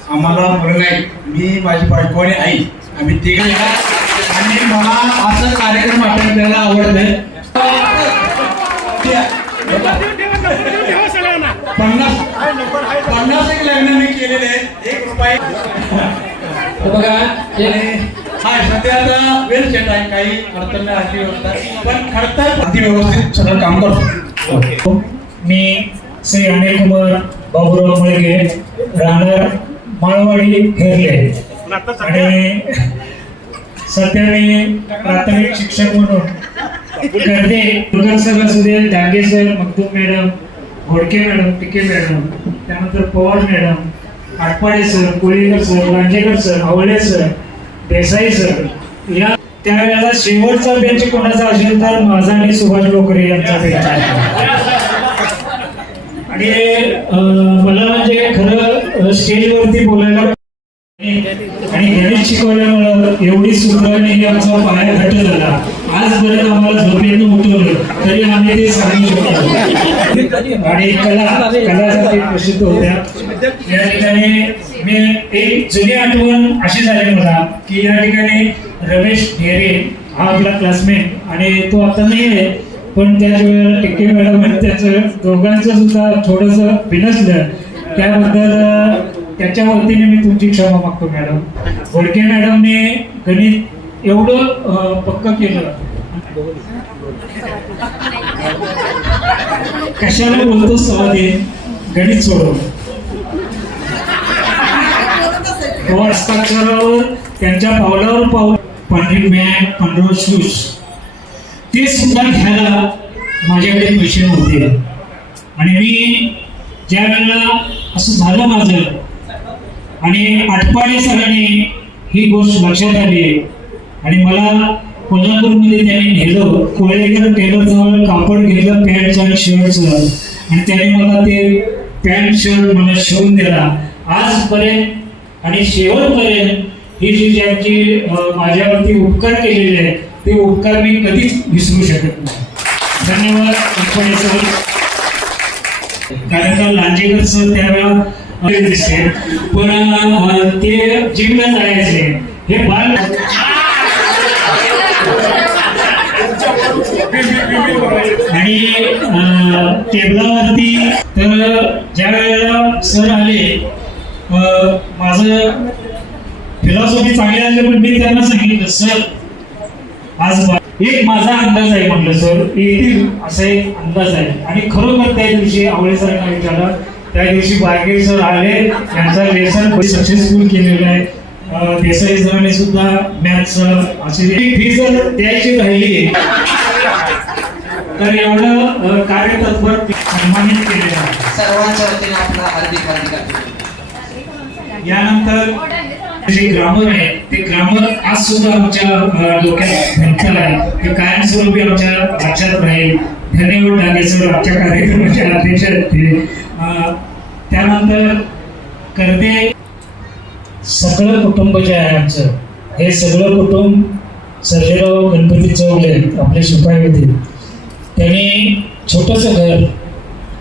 आम्हाला मुलं नाही, मी माझी बायको आणि आई आम्ही तिघं आणि मला असं कार्यक्रम अटेंड करायला आवडतंय. 50 एक लग्न मी केलेले आहेत, 1 रुपये बघा. हाय सध्या आता वेल सेट आहे, काही अडचण नाही आर्थिक व्यवस्था, पण खरं तर अति व्यवस्थित सगळं काम करतो. मी श्री अनिल कुमार बाबूराव मळगे, राहणार माळवाडी हेरले, आणि सध्या मी प्राथमिक शिक्षक म्हणून करते. दुर्गा सर असू दे, Dange sir, Makhdoom madam, Ghodke madam, Tike madam, त्यानंतर Pawar madam, Atpade sir, Kolikar sir, Lanjekar sir, Awale sir, Desai sir, या त्यावेळेला शेवटचा बेंच कोणाचा असेल तर माझा आणि सुभाष लोकरे यांचा बेंच आहे. आणि मला म्हणजे खरं स्टेजवरती बोलायला आणि गणित शिकवल्यामुळं एवढी सुधारणी की आमचा पाया घट्ट झाला. आजपर्यंत आम्हाला झोपेतून उठवलं तरी आम्ही ते सांगू शकतो. आणि कलासाठी प्रसिद्ध होत्या. या ठिकाणी मी एक जुनी आठवण अशी झाली मला की या ठिकाणी रमेश ढेरे हा आपला क्लासमेट, आणि तो आता नाही आहे, पण त्याच वेळेला टिके मॅडम आणि त्याचं दोघांचं सुद्धा थोडंसं बिनसलं. त्याबद्दल त्याच्या वतीने मी तुमची क्षमा मागतो मॅडम. घोडके मॅडमने गणित एवढं पक्क केलं. कशाला बोलतो सवादे, गणित सोडव. हस्ताक्षरावर त्यांच्या पावलावर पाऊल, पांढरी बॅग, पांढरं शूज, ते सुद्धा घ्यायला माझ्याकडे पैसे नव्हते. आणि मी ज्या वेळेला असं झालं माझं आणि आटपाडे सरांनी ही गोष्ट लक्षात आली आणि मला कोल्हापूरमध्ये त्यांनी नेलं. कोळेकर टेलरजवळ कापड घेतलं पॅन्टचं आणि शर्टचं, आणि त्याने मला ते पॅन्ट शर्ट मला शिवून दिला. आजपर्यंत आणि शेवटपर्यंत ही जी ज्यांची माझ्यावरती उपकार केलेले आहेत ते उपकार मी कधीच विसरू शकत नाही. धन्यवाद आटपाडे सर. कारण का लांजेकर सर त्यावेळेला दिसते, पण ते जिमला जायचे हे बाल आणि टेबलावरती. तर ज्या वेळेला सर आले, माझं फिलॉसॉफी चांगली आली, पण मी त्यांना सांगितलं सर आज एक माझा अंदाज आहे, म्हटलं सर येतील असा एक अंदाज आहे. आणि खरोखर त्या दिवशी आवळे सरांना विचारलं, त्या दिवशी बारगे सर आले, त्यांचा लेसन सक्सेसफुल केलेलं आहे. देसाई सरांनी सुद्धा मॅथ सर अशी फी जर द्यायची राहिली तर एवढं कार्यतत्पर सन्मानित केलेलं आहे. सर्वांच्या वतीने आपला हार्दिक अभिनंदन. यानंतर जे ग्रामर आहे ते ग्रामर आज सुद्धा आमच्या डोक्यात घंटल आहे, ते कायमस्वरूपी आमच्या लक्षात राहील. धन्यवाद डांगे सर, आमच्या कार्यक्रमाचे अध्यक्ष आहेत ते. त्यानंतर कर्दे सगळं कुटुंब जे आहे आमचं, हे सगळं कुटुंब सर्जेराव गणपती चौगले आपले शिपाई होते. त्यांनी छोटंसं घर,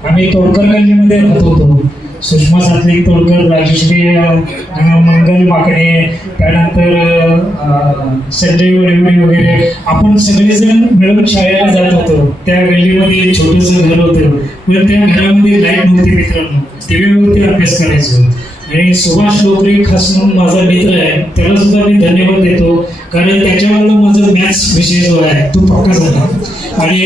आम्ही तोडकर गल्लीमध्ये राहत होतो. सुषमा सात्विक तोडकर, राजश्री मंगल माकडे, त्यानंतर संजय वडेवडी वगैरे आपण सगळेजण मिळून शाळेला जात होतो. त्या गल्लीमध्ये छोटंसं घर होतं, पण त्या घरामध्ये लाईट नव्हती मित्रांनो, टीव्हीवरती अभ्यास करायचो. आणि सुभाष लोकरे खास म्हणून माझा मित्र आहे, त्याला सुद्धा मी धन्यवाद देतो, कारण त्याच्यामुळे माझा मॅथ्स विषय जो आहे तो पक्का झाला. आणि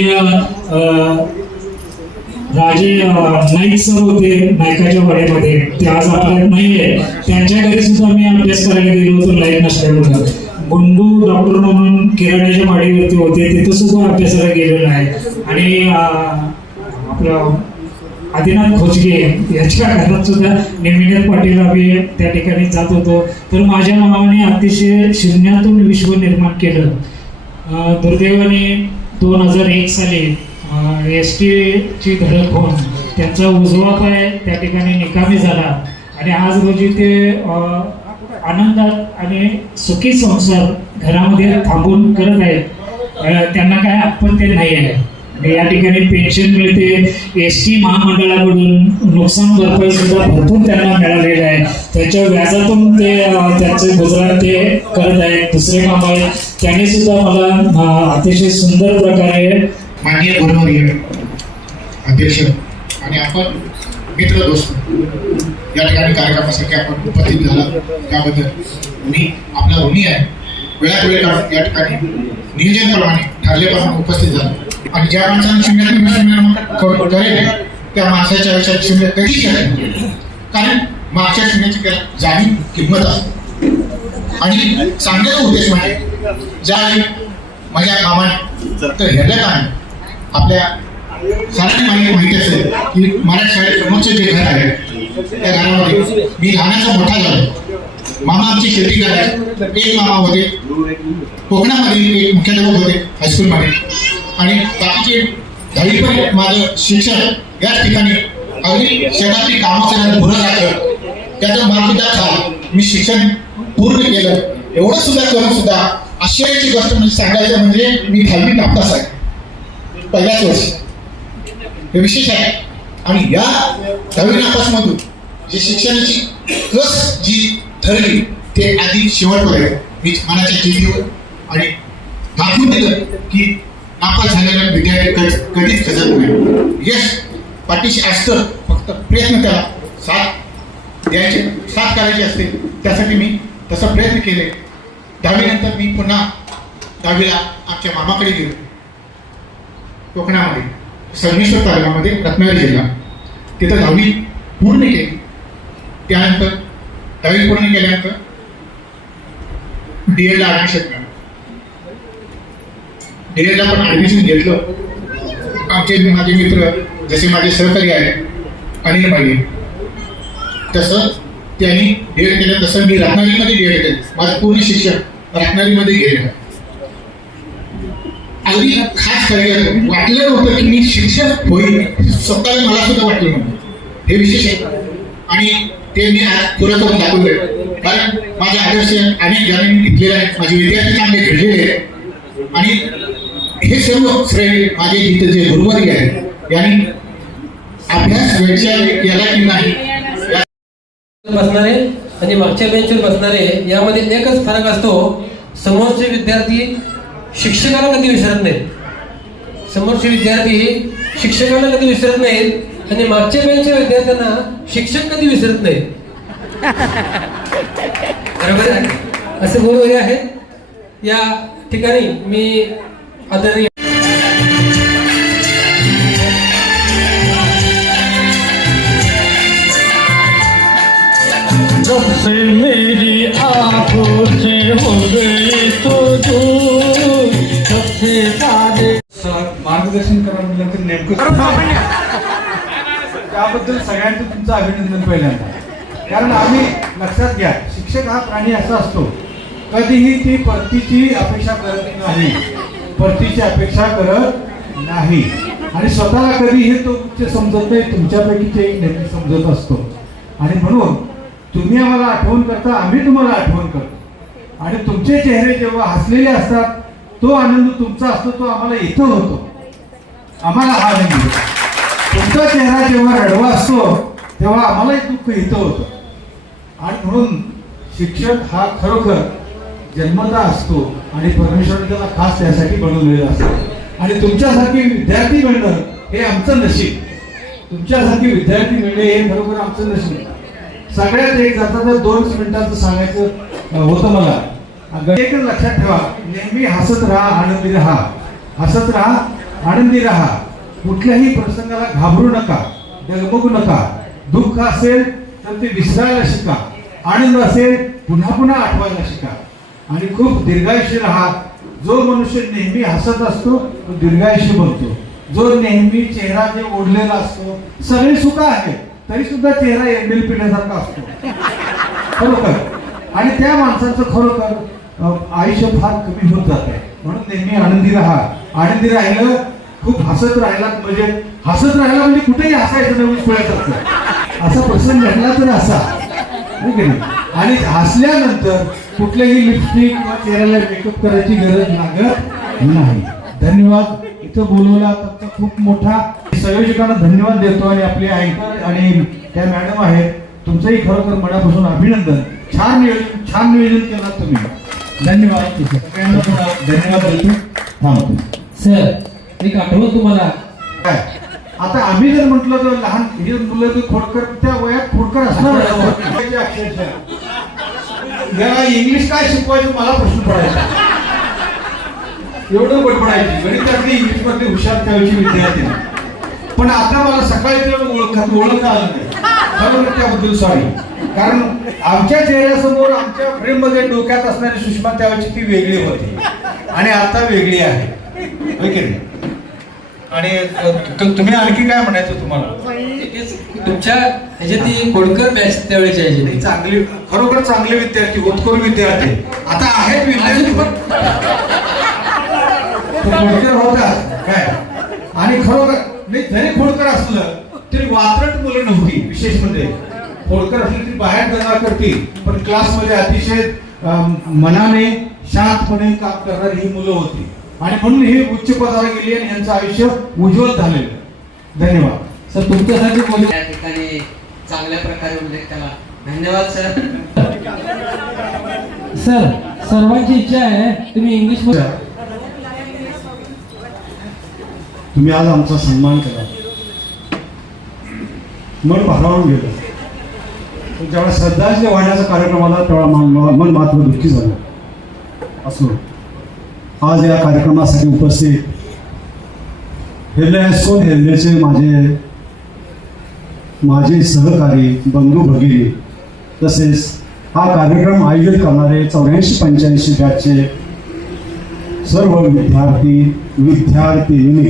राजे नाईक सर होते नायकाच्या वाड्यामध्ये, ते आज आपल्याला नाहीये. त्यांच्या घरी सुद्धा मी अभ्यास करायला गेलो होतो लाईट नसल्यामुळे. गुंडू डॉक्टर म्हणून किराण्याच्या वाडीवरती होते, तिथं सुद्धा अभ्यासाला गेलेलो आहे. आणि आपलं आदिनाथ खोचगे यांच्या घरात सुद्धा नेमिनाथ पाटील आम्ही त्या ठिकाणी जात होतो. तर माझ्या मामाने अतिशय शून्यातून विश्व निर्माण केलं. दुर्दैवाने 2001 साली ST ची धडक होऊन त्यांचा उजवा पाय त्या ठिकाणी निकामी झाला. आणि आज रोजी ते आनंदात आणि सुखी संसार घरामध्ये थांबून करत आहेत. त्यांना काय आपण ते नाही आहे. या ठिकाणी पेन्शन मिळते. ST महामंडळाकडून नुकसान भरपाई सुद्धा भरपूर त्यांना मिळालेलं आहे. त्याच्या व्याजातून ते त्यांचे गुजरात ते करत आहेत. दुसरे काम आहे त्याने सुद्धा मला अतिशय सुंदर प्रकारे माननीय गुरुवर्य अध्यक्ष आणि आपण मित्र दोस्त या ठिकाणी कार्यक्रमासाठी आपण उपस्थित झाला त्याबद्दल मी आपला ऋणी आहे. वेळात वेळ काढून या ठिकाणी नियोजनप्रमाणे ठरल्याप्रमाणे उपस्थित झालो. आणि ज्या माणसाने शून्यातून करेल त्या माणसाच्या आयुष्यात शून्य कधीच येत नाही. कारण मागच्या शून्याची जाणीव किंमत असते. आणि सांगण्याचा उद्देश म्हणजे ज्यावेळी माझ्या मामाने तर ह्याला काय आपल्या सरांनी माहिती असेल की मराठी शाळेत समोरचे जे घर आहे त्या घरामध्ये मी लहानाचा मोठा झालो. मामा आमची शेती करायचे. एक मामा होते कोकणामध्ये, एक मुख्याध्यापक होते हायस्कूलमध्ये. आणि बाकीचे 10वीपर्यंत माझं शिक्षण याच ठिकाणी अगदी शेतातली कामं करायला पुढं राहतं. त्याचं मार्गदर्शन झालं. मी शिक्षण पूर्ण केलं. एवढं सुद्धा करून सुद्धा आश्चर्याची गोष्ट म्हणजे सांगायचं म्हणजे मी 10वी नापास आहे पहिल्याच वर्षी. हे विशेष आहे. आणि या 10वी नापासमधून जी शिक्षणाची कस जी ठरली ते आधी शेवटपर्यंत मी मनाच्या जिद्दीवर आणि दाखवून दिलं की नापास झालेल्या विद्यार्थी कधीच खचत नाही. यश पाठीशी असतं, फक्त प्रयत्न त्याला साथ द्यायचे, साथ करायची असते. त्यासाठी मी तसा प्रयत्न केले. 10वी नंतर मी पुन्हा 10वीला आमच्या मामाकडे गेलो कोकणामध्ये, संगमेश्वर तालुक्यामध्ये, रत्नागिरी जिल्हा. तिथं 10वी पूर्ण केली. त्यानंतर 10वी पूर्ण केल्यानंतर DEDला ऍडमिशन मिळालं. DEDला पण ऍडमिशन घेतलं. आमचे माझे मित्र जसे माझे सहकारी आहेत अनिल मागे, तसं त्यांनी DED केलं, तसं मी रत्नागिरीमध्ये DED केलं. माझं पूर्ण शिक्षण रत्नागिरीमध्ये गेलेलं. अगदी खास करिअर वाटलं नव्हतं की मी शिक्षक होईल, स्वतःला मला सुद्धा वाटलं नव्हतं. हे विशेष आहे. आणि ते मी आज पुरं करून दाखवलंय. कारण माझे आदर्श अनेक जणांनी घेतलेले आहेत. माझे विद्यार्थी चांगले घडलेले आहेत. आणि हे सर्व श्रेय माझे इथे जे गुरुवर्ग आहेत यांनी अभ्यास वेळच्या केला की नाही बसणारे आणि मागच्या बेंचवर बसणारे यामध्ये एकच फरक असतो. समोरचे विद्यार्थी शिक्षकाला कधी विसरत नाहीत. समोरचे विद्यार्थी शिक्षकाला कधी विसरत नाहीत आणि मागच्या बेंचच्या विद्यार्थ्यांना शिक्षक कधी विसरत नाहीत. बरोबर आहे. असे गुरुवर्य आहेत. या ठिकाणी मी आदरणीय जब से मेरी आंखों से हो गई तो दूर, जब से सारे मार्गदर्शन करा म्हटलं तर नेमकं त्याबद्दल सगळ्यांचं तुमचं अभिनंदन पहिल्यांदा. कारण आम्ही लक्षात घ्या, शिक्षक हा प्राणी असा असतो कधीही ती परतीची अपेक्षा करत नाही. परतीची अपेक्षा करत नाही आणि स्वतःला कधीही तो समजत नाही. तुमच्यापैकी ते एक नेहमी समजत असतो. आणि म्हणून तुम्ही आम्हाला आठवण करता, आम्ही तुम्हाला आठवण करतो. आणि तुमचे चेहरे जेव्हा हसलेले असतात तो आनंद तुमचा असतो, तो आम्हाला इथं होतो. आम्हाला हा आनंद होतो. तुमचा चेहरा जेव्हा रडवा असतो तेव्हा आम्हालाही दुःख इथं होतं. आणि म्हणून शिक्षक हा खरोखर जन्मता असतो आणि परमेश्वराने त्याला खास त्यासाठी बनवलेला असतो. आणि तुमच्यासारखी विद्यार्थी मिळणं हे आमचं नशीब. तुमच्यासारखी विद्यार्थी मिळणे हे खरोखर आमचं नशीब. सगळ्यात एक जाता 2 मिनिटांचं सांगायचं होतं मला. एक लक्षात ठेवा, नेहमी हसत राहा, आनंदी राहा. हसत राहा, आनंदी राहा. कुठल्याही प्रसंगाला घाबरू नका, डगमगू नका. दुःख असेल तर ते विसरायला शिका, आनंद असेल पुन्हा पुन्हा आठवायला शिका आणि खूप दीर्घायुषी राहा. जो मनुष्य नेहमी हसत असतो तो दीर्घायुषी बनतो. जो नेहमी चेहरा जे ओढलेला असतो, सगळी सुख आहे तरी सुद्धा चेहरा एंडेल पिण्यासारखा असतो खरोखर, आणि त्या माणसाचं खरोखर आयुष्य फार कमी होत जाते. म्हणून नेहमी आनंदी राहा. आनंदी राहिलं, खूप हसत राहिला म्हणजे कुठेही हसायचं नवीन खुळ्यासारखं. असा प्रसंग घडला तर असा, आणि हसल्यानंतर कुठलेही लिपस्टिक किंवा चेहऱ्याला मेकअप करायची गरज लागत नाही. धन्यवाद. इथं बोलवला तर खूप मोठा संयोजकांना धन्यवाद देतो आणि आपले अँकर आणि त्या मॅडम आहेत, तुमचंही खरोखर मनापासून अभिनंदन. छान नियोजन केलं तुम्ही. धन्यवाद. सगळ्यांना धन्यवाद देतो. थांबतो. सर एक आठवण तुम्हाला काय आता आम्ही जर म्हटलं तर लहान हे मुलं खोडकर त्या वयात खोडकर असणार अक्षरशः याला इंग्लिश काय शिकवायचं मला प्रश्न पडायचा. एवढं बडबडायची गणितातली इंग्लिश मध्ये हुशार त्यावेळी विद्यार्थी. पण आता मला सकाळी ओळखता आलं नाही, त्याबद्दल सॉरी. कारण आमच्या चेहऱ्यासमोर आमच्या फ्रेम मध्ये डोक्यात असणारी सुषमा त्यावेळी ती वेगळी होती आणि आता वेगळी आहे. आणि तुम्ही आणखी काय म्हणायचं तुम्हाला? तुमच्या ह्याच्यात खोडकर बॅच त्यावेळेच्या ह्याच्यात चांगली, खरोखर चांगले विद्यार्थी, होतकरू विद्यार्थी आता आहेत विद्यार्थी पण खोडकर होतात काय. आणि खरोखर नाही, जरी खोडकर असलं तरी वात्रट मुलं नव्हती. विशेष म्हणजे खोडकर असली तरी बाहेर दंगा करतील, पण क्लासमध्ये अतिशय मनाने शांतपणे काम करणारी ही मुलं होती आणि म्हणून हे उच्च पदावर गेली आणि यांचं आयुष्य उज्ज्वल झालेलं. धन्यवाद. सर तुमच्यासाठी बोलू या ठिकाणी चांगल्या प्रकारे उल्लेख केला. धन्यवाद सर. सर सर्वांची इच्छा आहे तुम्ही इंग्लिश मध्ये. तुम्ही आज आमचा सन्मान केला, मन भारावून गेलं. ज्यावेळेस श्रद्धांजली वाहण्याचा कार्यक्रम आला तेव्हा मन मात्र दुःखी झालं. असो आज या कार्यक्रमासाठी उपस्थित हेल्ले हायस्कूल हेल्लेचे माझे सहकारी बंधू भगिनी तसेच हा कार्यक्रम आयोजित करणारे 84-85 बॅचचे सर्व विद्यार्थिनी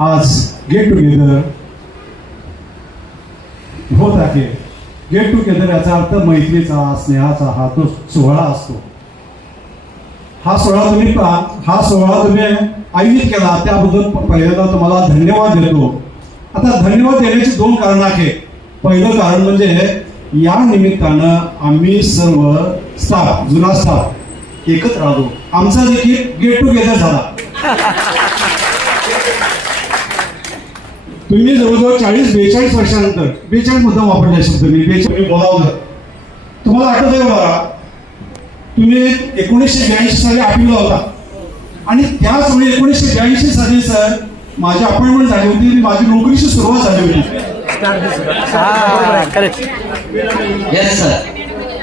आज गेट टुगेदर होत आहे. गेट टुगेदर याचा अर्थ मैत्रीचा, स्नेहाचा हा तो सोहळा असतो. हा सोहळा तुम्ही आयोजित केला त्याबद्दल पहिल्यांदा तुम्हाला धन्यवाद देतो. आता धन्यवाद देण्याची 2 कारण आहेत. पहिलं कारण म्हणजे या निमित्तानं आम्ही सर्व स्टाफ, जुना स्टाफ एकत्र आलो. आमचा देखील गेट टुगेदर झाला. तुम्ही जवळजवळ 40-42 वर्षानंतर 42 मुद्दा वापरले शब्द मी 42 बोलावलं. तुम्हाला आठवत आहे बघा, तुम्ही 1982 साली आठवला होता आणि त्याच वेळी 1982 साली सर माझी अपॉइंटमेंट झाली होती, माझी नोकरीची सुरुवात झाली होती.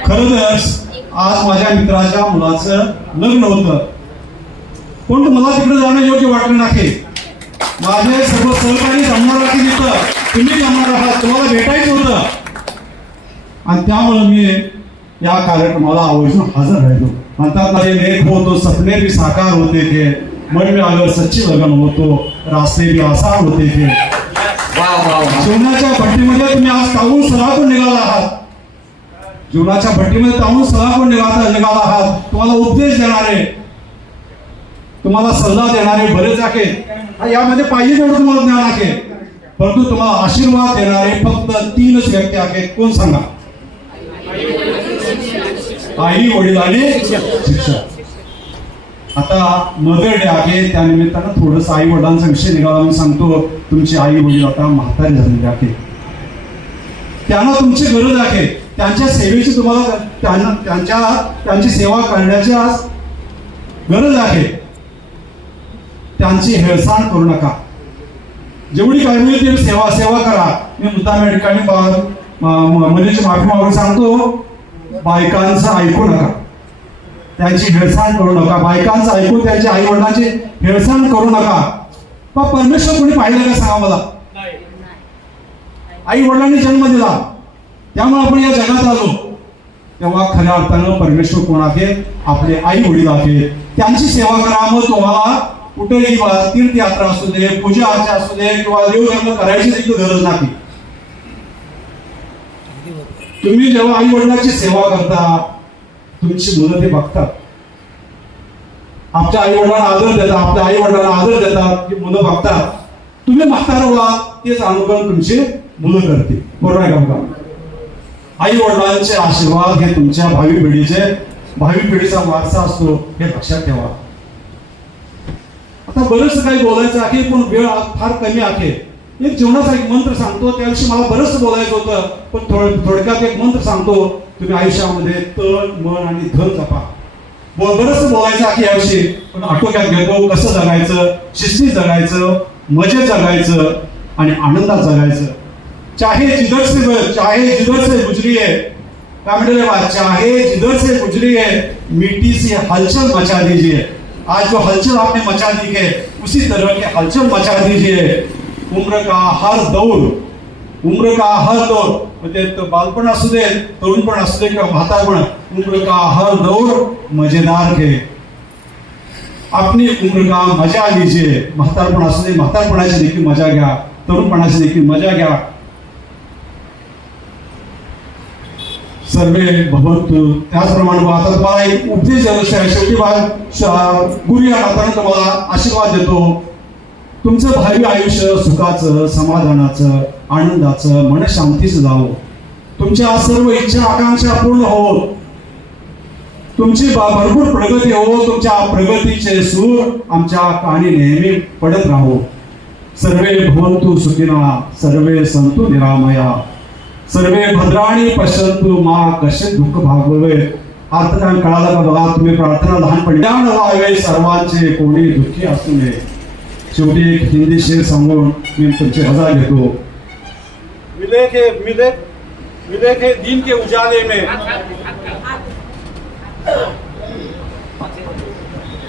खरं तर आज माझ्या मित्राच्या मुलाचं लग्न होतं, पण मला तिकडे जाणं योग्य वाटलं नाही. माझे सर्व सहकारी जमणार राहतील तिथं, तुम्ही जमणार आहात, तुम्हाला भेटायचं होतं आणि त्यामुळे मी या कार्यक्रमाला आवर्जून हजर राहिलो. म्हणतात माझे लेख होतो, सपने भी साकार होते थे, मन में अगर सच्ची लगन होतो, रास्ते भी आसान होते थे. जीवनाच्या भट्टीमध्ये तुम्ही आज तावून सलाखून निघाला आहात. जीवनाच्या भट्टीमध्ये तावून सलाखून निघाला आहात. तुम्हाला उपदेश देणारे, तुम्हाला सल्ला देणारे बरेच आहेत. यामध्ये पाहिजे तेवढं तुम्हाला ज्ञान आहे, परंतु तुम्हाला आशीर्वाद देणारे फक्त 3च व्यक्ती आहेत. कोण सांगा? आई, वडील आणि शिक्षक. आता मदर डे आहे, त्या निमित्तानं थोडंसं आई वडिलांचा विषय निघाला. मी सांगतो, तुमची आई वडील आता म्हातारी झालेली आहे, त्यांना तुमची गरज आहे. त्यांच्या सेवेची तुम्हाला त्यांची सेवा करण्याची आज गरज आहे. त्यांची हेळसांड करू नका. जेवढी काय होईल तेवढी सेवा करा. मी मुद्दाम या ठिकाणी मुलीची माफी मागून सांगतो, बायकांचं ऐकू नका. त्यांची हेळसांड करू नका, बायकांचं ऐकून त्यांच्या आई वडिलांची हेळसांड करू नका. पण परमेश्वर कोणी पाहिलं का सांगा मला? आई वडिलांनी जन्म दिला, त्यामुळे आपण या जगात आलो. तेव्हा खऱ्या अर्थानं परमेश्वर कोण आहेत? आपले आई वडील आहेत. त्यांची सेवा करा. मग तुम्हाला कुठेही तीर्थयात्रा असू दे, पूजा अर्चा असू दे किंवा देवधर्म करायची देखील गरज नाही. तुम्ही जेव्हा आई वडिलांची सेवा करता, तुमची मुलं ते बघतात. आपल्या आई वडिलांना आदर देतात, आपल्या आई वडिलांना आदर देतात की मुलं बघतात. तुम्ही म्हातार व्हा, तेच अनुकरण तुमचे मुलं करते. बरोबर आहे का? आई वडिलांचे आशीर्वाद हे तुमच्या भावी पिढीचा वारसा असतो, हे लक्षात ठेवा. आता बरंच काही बोलायचं आहे, पण वेळ फार कमी आहे. एक जीवनाचा एक मंत्र सांगतो. त्याविषयी मला बरंच बोलायचं होतं, पण थोडक्यात एक मंत्र सांगतो. तुम्ही आयुष्यामध्ये तन, मन आणि धन जपा. बरंच बोलायचं आहे याविषयी, पण आटोक्यात घेतो. कसं जगायचं? शिस्तीत जगायचं, मजेत जगायचं आणि आनंदात जगायचं. चाहे जिधर से गुजरिए, क्या म्हणले बा? चाहे जिधर से गुजरिए, मिट्टी से हलचल मचा दीजिए. आज जो हलचल आपने मचा दी है, उसी तरह के हलचल मचा दीजिए. उम्र का हर दौर, म्हणजे बालपण असू दे, तरुणपण असू दे किंवा म्हातारपण, उम्र का हर दौर मजेदार है. अपनी उम्र का मजा लीजिए. म्हातारपण असू दे, म्हातारपणाची देखील मजा घ्या, तरुणपणाची देखील मजा घ्या. सर्वे भवन्तु. त्याचप्रमाणे आता तुम्हाला एक उपदेश शेवटी गुरु या नात्याने तुम्हाला आशीर्वाद देतो. तुमचं भावी आयुष्य सुखाचं, समाधानाचं, आनंदाचं, मनशांतीचं जावो. तुमच्या सर्व इच्छा आकांक्षा पूर्ण हो. तुमची भरपूर प्रगती हो. तुमच्या प्रगतीचे सूर आमच्या कानी नेहमी पडत राहो. सर्वे भवन्तु सुखिनः, सर्वे सन्तु निरामया, सर्वे भद्राणी पश्यन्तु मा कश्चित् दुःख भागवेत. अर्थकारण कळाला का बघा? तुम्ही प्रार्थना लहानपणी ध्यान व्हावे सर्वांचे, कोणी दुःखी असू नये. शेवटी एक हिंदी शेर सांगून मी तुमची रजा घेतो. मिले के दिन के उजाले में,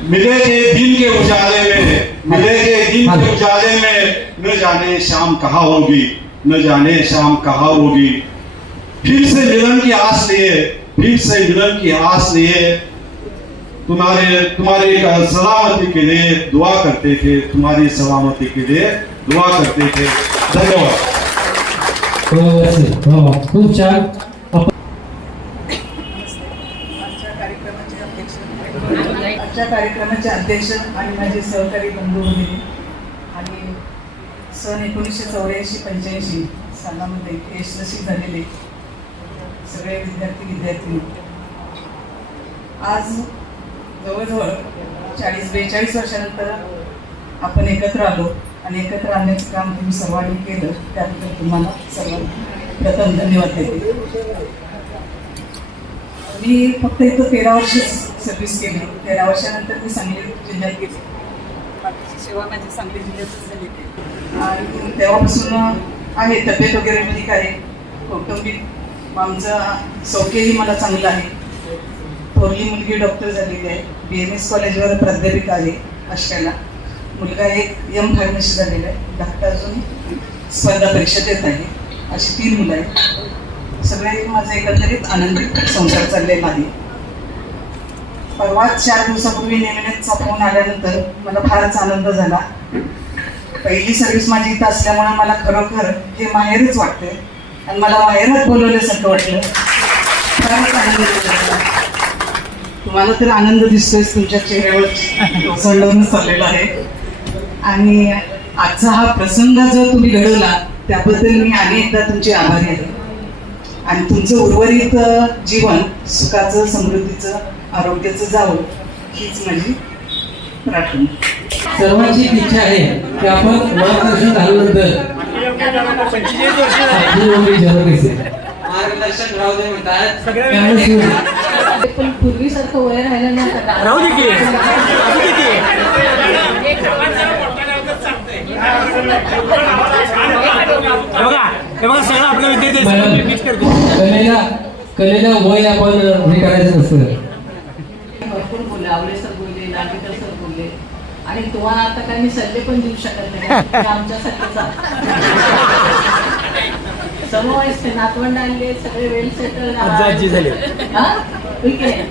मिले के दिन के उजाले में, न जाने शाम कहाँ होगी, न जाने शाम कहाँ होगी. फिर से मिलन की आस लिए तुम्हारी सलामती के लिए दुआ करते थे. धन्यवाद. खूप छान. आजच्या कार्यक्रमाचे अध्यक्ष आणि माझे सहकारी बंधू भगिनी आणि सन 1984-85 सालामध्ये यशस्वी झालेले सगळे विद्यार्थी, आज जवळजवळ 40-42 वर्षानंतर आपण एकत्र आलो आणि एकत्र आणण्याचं काम तुम्ही सर्वांनी केलं, त्याबद्दल तुम्हाला सर्वांना प्रथम धन्यवाद देते. मी फक्त इथं 13 वर्ष सर्व्हिस केली. 13 वर्षानंतर मी सांगली जिल्ह्यात गेली. बाकीची सेवा माझी सांगली जिल्ह्यातच झाली आणि तेव्हापासून आहे. तब्येत वगैरे ठीक आहे. कौटुंबिक आमचं सौख्यही मला चांगलं आहे. थोरली मुलगी डॉक्टर झालेली आहे. BMS कॉलेजवर प्राध्यापिका आहे अष्टाला. मुलगा एक M.Pharmacy झालेला आहे. धाकटा अजून स्पर्धा परीक्षा देत आहे. अशी 3 मुलं आहेत. सगळे माझा एकंदरीत आनंदित संसार चाललेला आहे. परवा 4 दिवसापूर्वी नेमण्याचा फोन आल्यानंतर मला फारच आनंद झाला. पहिली सर्व्हिस माझी इथं असल्यामुळे मला खरोखर हे माहेरच वाटतंय आणि मला माहेरात बोलवल्यासारखं वाटलं. फारच आनंद झाला. तुम्हाला तर आनंद दिसतोय तुमच्या चेहऱ्यावर ओसंडून चाललेला आहे. आणि आजचा हा प्रसंग जो तुम्ही घडवला त्याबद्दल मी अनेकदा तुमचे आभारी आहे. आणि तुमचं उर्वरित जीवन सुखाचं, समृद्धीचं, आरोग्याचं जावं हीच माझी प्रार्थना. सर्वांची इच्छा आहे की आपण मार्गदर्शन झाल्यानंतर मार्गदर्शन राहू दे म्हणतात. पण पूर्वीसारखं वय राहिलं नाही. कलेला वय आपण हे करायचं नसतं. बोलले, आवळे सर बोलले, लांबीकर सर बोलले, आणि तुम्हाला आता काही मी सल्ले पण देऊ शकत नाही, तुम्ही आमच्यासारखेच समवयस्क नातवंड आले, सगळे वेल सेटल झाले. ठीक आहे.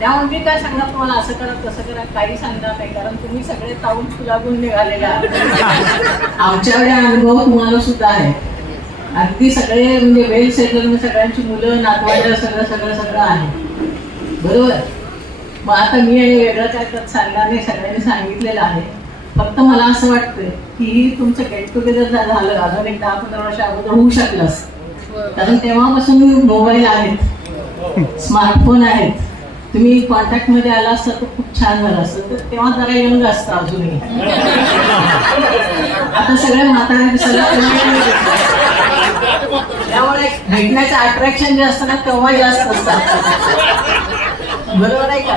त्यामुळे मी काय सांगणार तुम्हाला, असं करा तसं करा, काही सांगणार नाही, कारण तुम्ही सगळे ताऊन सुलागून निघालेले आहात. आमच्याकडे अनुभव तुम्हाला सुद्धा आहे. अगदी सगळे म्हणजे वेल सेटल, सगळ्यांची मुलं नातवंड सगळं सगळं सगळं आहे, बरोबर. मग आता मी हे वेगळं काय तर सांगणार नाही, सगळ्यांनी सांगितलेलं आहे. फक्त मला असं वाटतं की तुमचं गेट टुगेदर झालं अजून एक 10-15 वर्ष अगोदर होऊ शकलं असतं, कारण तेव्हापासून मोबाईल आहेत, स्मार्टफोन आहेत, तुम्ही कॉन्टॅक्टमध्ये आला असता तर खूप छान झालं असतं. तर तेव्हा जरा यंग असतं अजूनही. आता सगळे म्हातारे दिसायला त्यामुळे भेटण्याचं अट्रॅक्शन जे असतं ना तेव्हा जास्त असतं, बरोबर आहे का.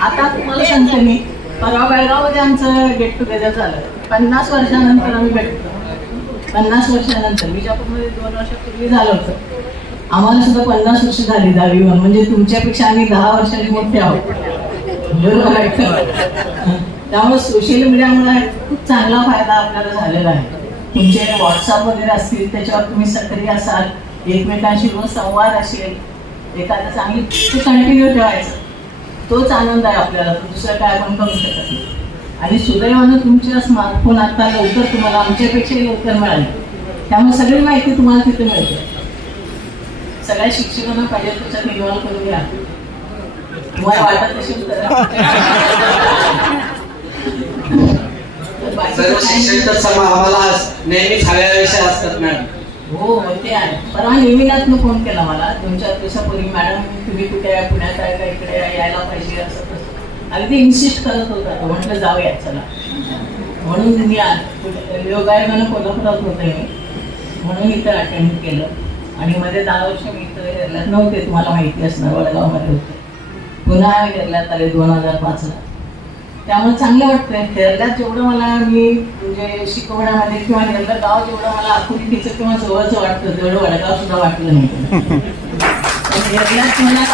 आता तुम्हाला सांगते मी, परवा बेळगावमध्ये आमचं गेट टुगेदर झालं. 50 वर्षानंतर आम्ही भेटतो. 50 वर्षानंतर. विजापूरमध्ये 2 वर्षापूर्वी झालं होतं. आम्हाला सुद्धा 50 वर्ष झाली दहावीवर, म्हणजे तुमच्यापेक्षा आम्ही 10 वर्षांनी मोठे आहोत, बरोबर आहे का. त्यामुळे सोशल मीडियामुळे खूप चांगला फायदा आपल्याला झालेला आहे. तुमचे व्हॉट्सअप वगैरे असतील, त्याच्यावर तुम्ही सक्रिय असाल, एकमेकांशी रोज संवाद असेल, एखादं चांगली ते कंटिन्यू ठेवायचं, तोच आनंद आहे आपल्याला, दुसरं काय आपण करू शकत नाही. आणि सुदैवानं तुमच्या स्मार्टफोन आता लवकर तुम्हाला आमच्यापेक्षाही लवकर मिळाले, त्यामुळे सगळी माहिती तुम्हाला तिथे मिळते. सगळ्या शिक्षकांना पाहिजे त्याच्यात इन्व्हॉल्व करून घ्या, तुम्हाला वाटत असेल तर. सर्व शिक्षक आम्हाला नेहमी सगळ्या विषय असतात मॅडम. हो ते आहे. परवा नेहमीनाथनं फोन केला मला 2-4 दिवसापूर्वी, मॅडम तुम्ही कुठे आहे, पुण्यात आहे का, इकडे यायला पाहिजे, असं तसं अगदी इन्सिस्ट करत होता. तो म्हटलं जाऊया चला, म्हणून मी योगायोगानं कोल्हापुरात होते मी, म्हणून इथं अटेंड केलं. आणि मध्ये 10 वर्ष मी इथं केरल्यात नव्हते, तुम्हाला माहिती असणार, वडगावमध्ये होते. पुन्हा केरल्यात आले 2005ला. त्यामुळे चांगलं वाटतंय. केरल्यात जेवढं मला मी म्हणजे शिकवण्यामध्ये किंवा केरलं गाव जेवढं मला आपुलकीचं किंवा जवळचं वाटतं, तेवढं वडगाव सुद्धा वाटलं नाही. केरल्यात मला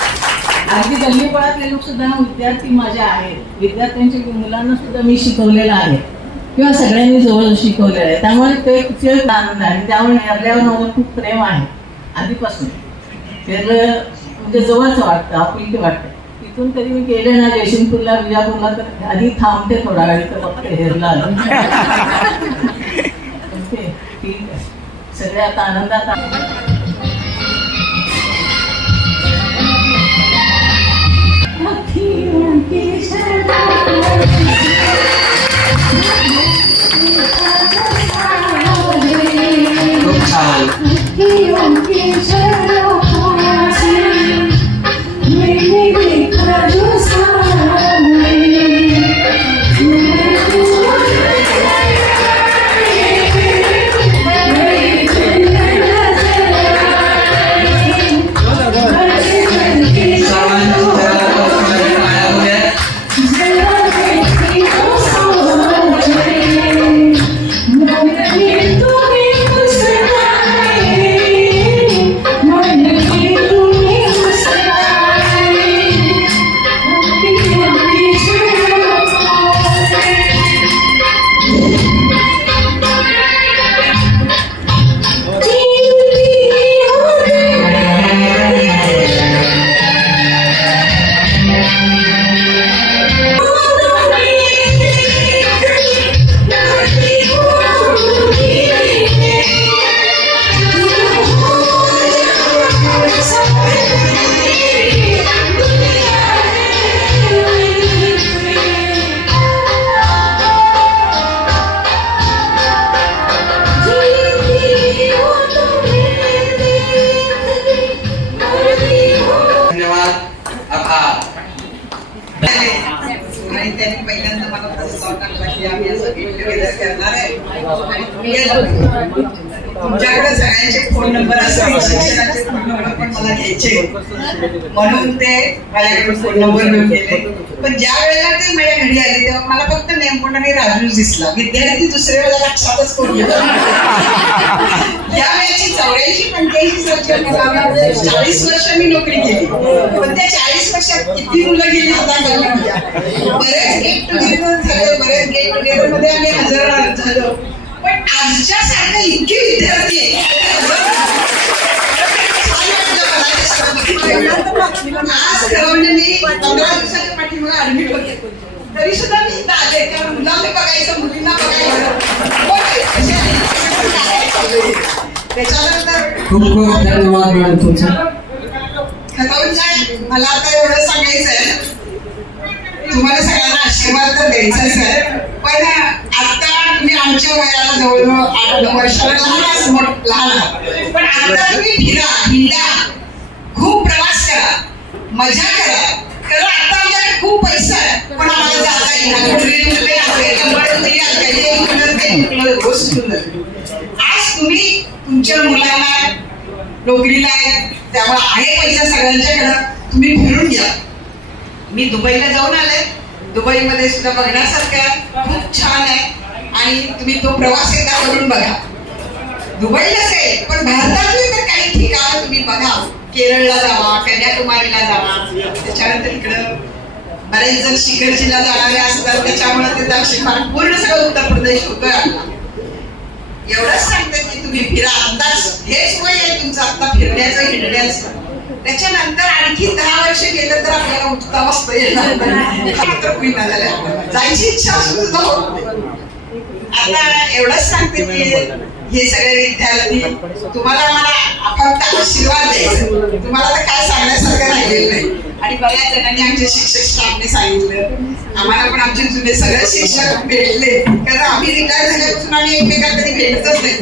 अगदी गल्लीपळातले लोक सुद्धा विद्यार्थी माझे आहेत, विद्यार्थ्यांच्या मुलांना सुद्धा मी शिकवलेलं आहे किंवा सगळ्यांनी जवळ शिकवलेलं आहे. त्यामुळे ते खूप आनंद आहे. त्यामुळे केरल्यावर मला खूप प्रेम आहे आधीपासून. केरळ म्हणजे जवळचं वाटतं, आपुलकी वाटतं. तिथून कधी मी गेले ना जयसिंगपूरला, विजापूरला, तर आधी थांबते थोडा वेळ, तर फक्त हेरला आलं. ठीक आहे, सगळे आता आनंदात खूप छान. त्यांनी पहिल्यांदा मला प्रस्ताव टाकला की आम्ही असं गेट टुगेदर करणार आहे आणि तुम्ही तुमच्याकडे सगळ्यांचे फोन नंबर असतात, शिक्षकांचे फोन नंबर पण मला घ्यायचे, म्हणून ते माझ्याकडे फोन नंबर घेऊन गेले. पण ज्या वेळेला ते माझ्या घरी आले तेव्हा मला फक्त नेमकोंड आणि राजू दिसला. विद्यार्थी दुसऱ्या वेळेला लक्षातच करून या वेळेची 84-85 सालच्या मुलाला 40 वर्ष मी नोकरी केली, पण त्या 40 वर्षात किती मुलं गेली आता गल्लीमध्ये. बरेच गेट टुगेदर झाले, बरेच गेट टुगेदर मध्ये आम्ही हजर झालो, पण आजच्या सारखं इतके विद्यार्थी आज खरं म्हणजे मी 15 दिवसाच्या पाठीमागे ऍडमिट होते, तरी सुद्धा मी इथं आले, कारण मुलांना बघायचं, मुलींना बघायचं. त्याच्यानंतर खूप खूप धन्यवाद मॅडम तुमचा. मला आता एवढं सांगायचं आहे, तुम्हाला सगळ्यांना आशीर्वाद तर द्यायचाच आहे, पण आता तुम्ही आमच्या वयाला जवळजवळ 8-9 वर्षाला लहान आहात, पण आता तुम्ही फिरा, हिंडा, खूप प्रवास करा, मजा करा. कारण आता आमच्याकडे खूप पैसा आहे, पण आम्हाला जाता येणार. आज तुम्ही तुमच्या मुलांना नोकरीला आहे, त्यामुळे आहे पैसा सगळ्यांच्याकडं, तुम्ही फिरून घ्या. मी दुबईला जाऊन आले, दुबईमध्ये सुद्धा बघण्यासारखं खूप छान आहे, आणि तुम्ही तो प्रवास एकदा करून बघा. दुबईलाच आहे, पण भारतातले तर काही ठिकाण तुम्ही बघा. केरळला जावा, कन्याकुमारीला जावा, त्याच्यानंतर इकडं बरेच जण शिखरजीला जाणारे असतात, त्याच्यामुळे ते दक्षिण भारत पूर्ण सगळं उत्तर प्रदेश होतोय आपला. एवढंच सांगते की तुम्ही फिरा. आताच हेच वय आहे तुमचं आता फिरण्याचं, हिंडण्याचं. त्याच्यानंतर आणखी 10 वर्ष गेलं तर आपल्याला उठता बसता येणार नाही, जायची इच्छा असून सुद्धा होत नाही. आता एवढंच सांगते की हे सगळे विद्यार्थी, तुम्हाला मला फक्त आशीर्वाद द्यायचा, तुम्हाला तर काय सांगण्यासारखं राहिलेलं नाही. आणि बऱ्याच जणांनी आमचे शिक्षक स्टाफने सांगितलं, आम्हाला पण आमचे जुने सगळे शिक्षक भेटले, कारण आम्ही रिटायर झाल्यापासून आम्ही एकमेकांना कधी भेटतच नाही,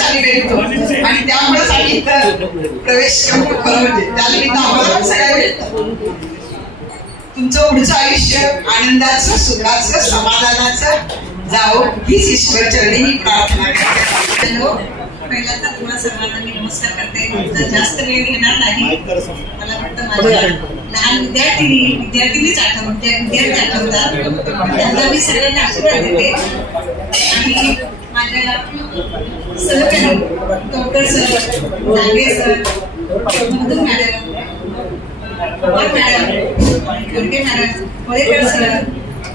आम्ही भेटतो, आणि त्यामुळेच आम्ही इथं प्रवेश करतो. खरं म्हणजे त्यानिमित्त आम्हाला पण सगळ्या भेटतात. तुमचं पुढचं आयुष्य आनंदाचं, सुखाचं, समाधानाचं जाओ, हीच ईश्वर चरणी मी प्रार्थना करते. पहिल्यांदा तुम्हाला सर्वांना मी नमस्कार करते. जास्त वेळ घेणार नाही. मला वाटतं माझ्या लहान विद्यार्थीनीच विद्यार्थी आठवतात, त्यांना मी सगळ्यांना आशीर्वाद देते. आणि माझ्या सहकारी doctor sir, Nage sir, Madhu madam, Pawar madam, Khadke madam, Holekar sir,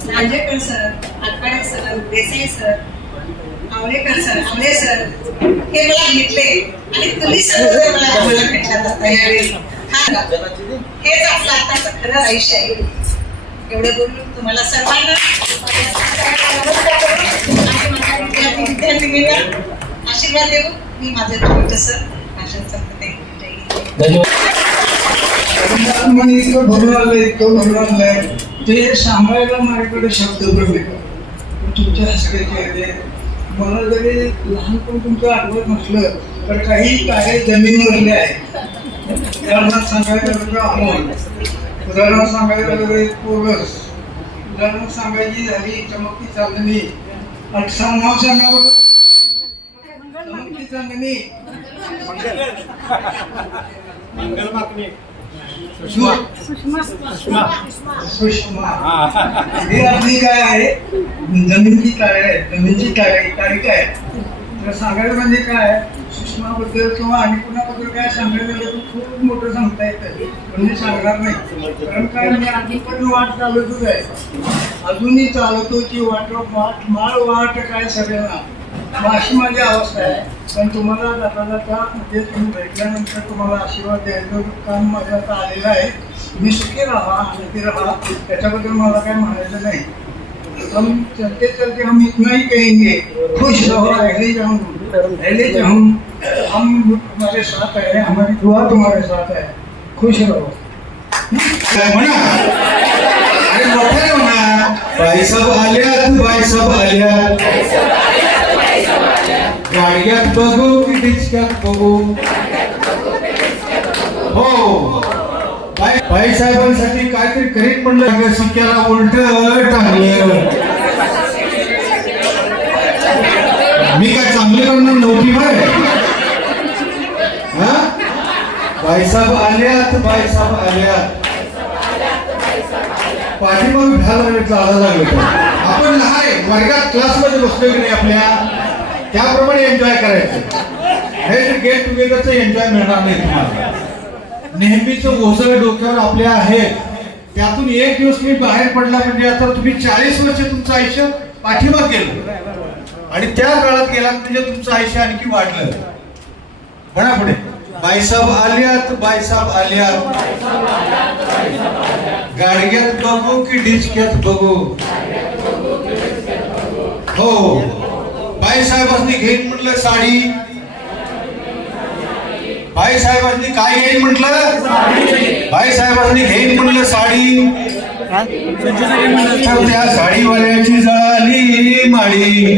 Lanjekar sir, Atpade sir, Desai sir, Awalekar sir, Awale sir, हे मला भेटले, आणि तुम्ही सर्व मला भेटला जाता यावेळी. हेच आपलं आताचं खरं आयुष्य आहे. एवढं बोलून तुम्हाला सर्वांना आणि माझ्या विद्यार्थिनींना आशीर्वाद देऊ मी माझं छोटंसं भाषण संपते. इतकं भरून आलंय ते सांगायला माझ्याकडे शब्द कमी. तुमच्या हसण्याचे मला जरी लहानपण तुमचं आठवत नसलं तर काही कार्य जमिनीवरले आहे. उदाहरणार्थ सांगायचं तर अमोल, उदाहरणार्थ सांगायचं तर पोरस, उदाहरणार्थ सांगायची झाली चमकती चांदणी, नाव सांगा बघ, चमकती चांदणी, सुषमा. हे आपली काय आहे, जमीनची तारीख आहे. तर सांगायचं म्हणजे काय, सुषमाबद्दल किंवा आणि कुणाबद्दल काय सांगायचं तर खूप मोठं सांगता येतं, म्हणजे सांगणार नाही. कारण काय, मी अजून पण वाट चालवतोच आहे, अजूनही चालवतो. वाट काय सगळ्यांना अशी माझी अवस्था आहे. पण तुम्हाला जाता म्हणजे तुम्ही भेटल्यानंतर तुम्हाला आशीर्वाद द्यायचं काम माझ्या आता आलेलं आहे. मी सुखी राहा, आनंदी राहा, त्याच्याबद्दल मला काय म्हणायचं नाही. हम चलते चलते हम इतना ही कहेंगे, खुश रहो, अहले जाऊं, हम तुम्हारे साथ है, हमारी दुआ तुम्हारे साथ है, खुश रहो. अरे मोठे म्हणा, बाईसाहेब आल्यात, बाईसाहेब आल्यात, गाडग्यात बघू की डिचक्यात बघू. हो, बाईसाहेबांसाठी काहीतरी करीत म्हणलं, शिक्याला उलट टाकलं. मी काय चांगले करणार नव्हती बाय. बाईसाहेब आल्यात, बाईसाहेब आल्यात, पाठीमाग भ्यायला चालायला लागलो. आपण लहान वर्गात क्लासमध्ये बसलो की नाही, आपल्या त्याप्रमाणे एन्जॉय करायचं. गेट टुगेदरचं एन्जॉय मिळणार नाही तुम्हाला. नेहमीचं ओझं डोक्यावर आपल्या आहे, त्यातून एक दिवस मी बाहेर पडला म्हणजे आता तुम्ही 40 वर्ष तुमचं आयुष्य पाठीमाग गेलं आणि त्या काळात गेलात म्हणजे तुमचं आयुष्य आणखी वाढलं. म्हणा पुढे. बाईसाब आल्यात, बाईसाब आल्यात, गाडग्यात बघू की डिचक्यात बघू. हो, बाईसाहेबांनी घेईन म्हटलं साडी. बाईसाहेबांनी काय घेईन म्हटलं? बाईसाहेबांनी घेईन म्हटलं साडी. तर त्या साडीवाल्याची जळाली माडी.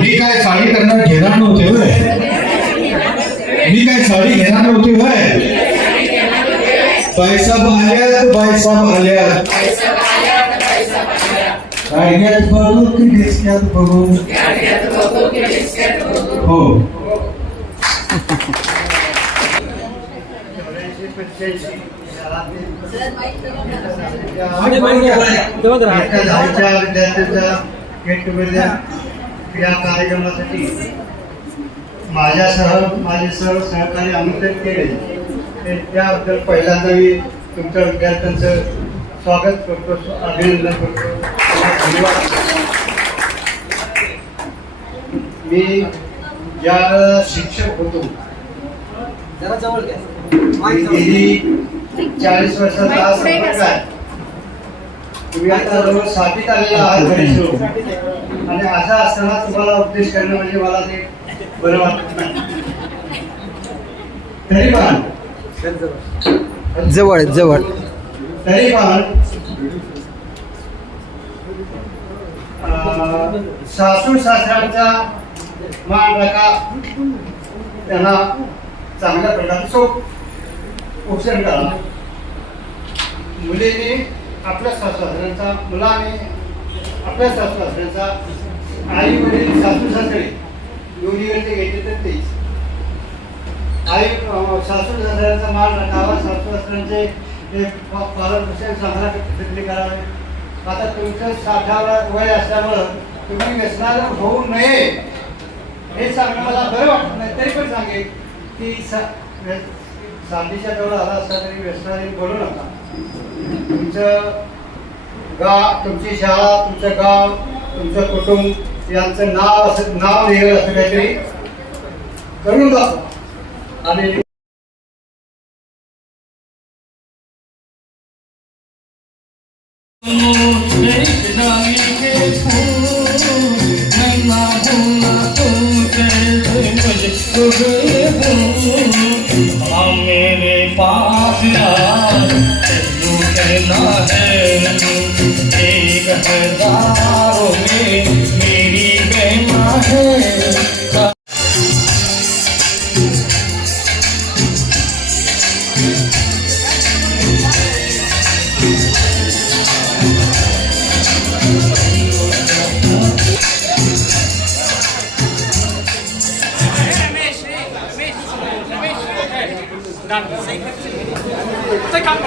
मी काय साडी करणार घेणार नव्हते होय. मी काय साडी घेणार नव्हती होय. बाईसाहेब आल्यात, बाईसाहेब आल्यात, गाडग्यात बघू की डिस्क्यात बघू. हो. विद्यार्थ्यांच्या गेट टुगेदर या कार्यक्रमासाठी माझ्यासह माझे सर्व सहकारी आमंत्रित केले, त्याबद्दल पहिल्यांदा मी तुमच्या विद्यार्थ्यांचं स्वागत करतो, अभिनंदन करतो, धन्यवाद. मी ज्या शिक्षक होतो गेली 40 वर्षाचा हा संपर्क आहे. तुम्ही आता जवळ 7वीत आलेला आहात घरी सोडून, आणि असं असताना तुम्हाला उपदेश करणं म्हणजे मला ते बरं वाटत नाही. तरी पण जवळ जवळ तरी पण सासू सासऱ्यांचा मान राखा, त्यांना चांगल्या प्रकारचं पोषण करा. मुलीने आपल्या सासू सासऱ्यांचा, मुलाने आपल्या सासू सासऱ्यांचा, आई वडील सासू सासरे दोन्हीकडे घेतले तर तेच. आई सासू सासऱ्यांचा मान राखावा, सासू सासऱ्यांचे पालन पोषण चांगल्या पद्धतीने करावे. आता तुमचं 60 वय असल्यामुळं तुम्ही व्यसनाला होऊ नये हे सांगणं मला बरं वाटत नाही. तरी पण सांगेल की 60च्या जवळ आला असता तरी व्यसनाने बोलू नका. तुमचं गाव, तुमची शाळा, तुमचं गाव, तुमचं कुटुंब यांचं नाव निघेल असं काहीतरी करून दाखवा. आणि मेरे पास तू कहना है 1000 में मेरी बहना है. काम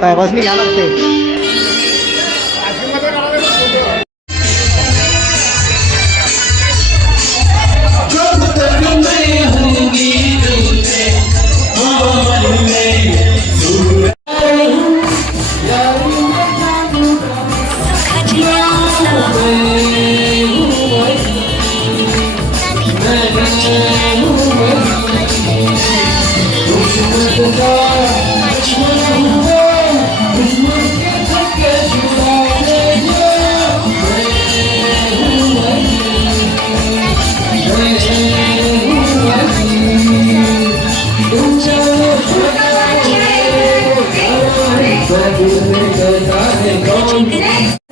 साहेबांनी घ्या लागते.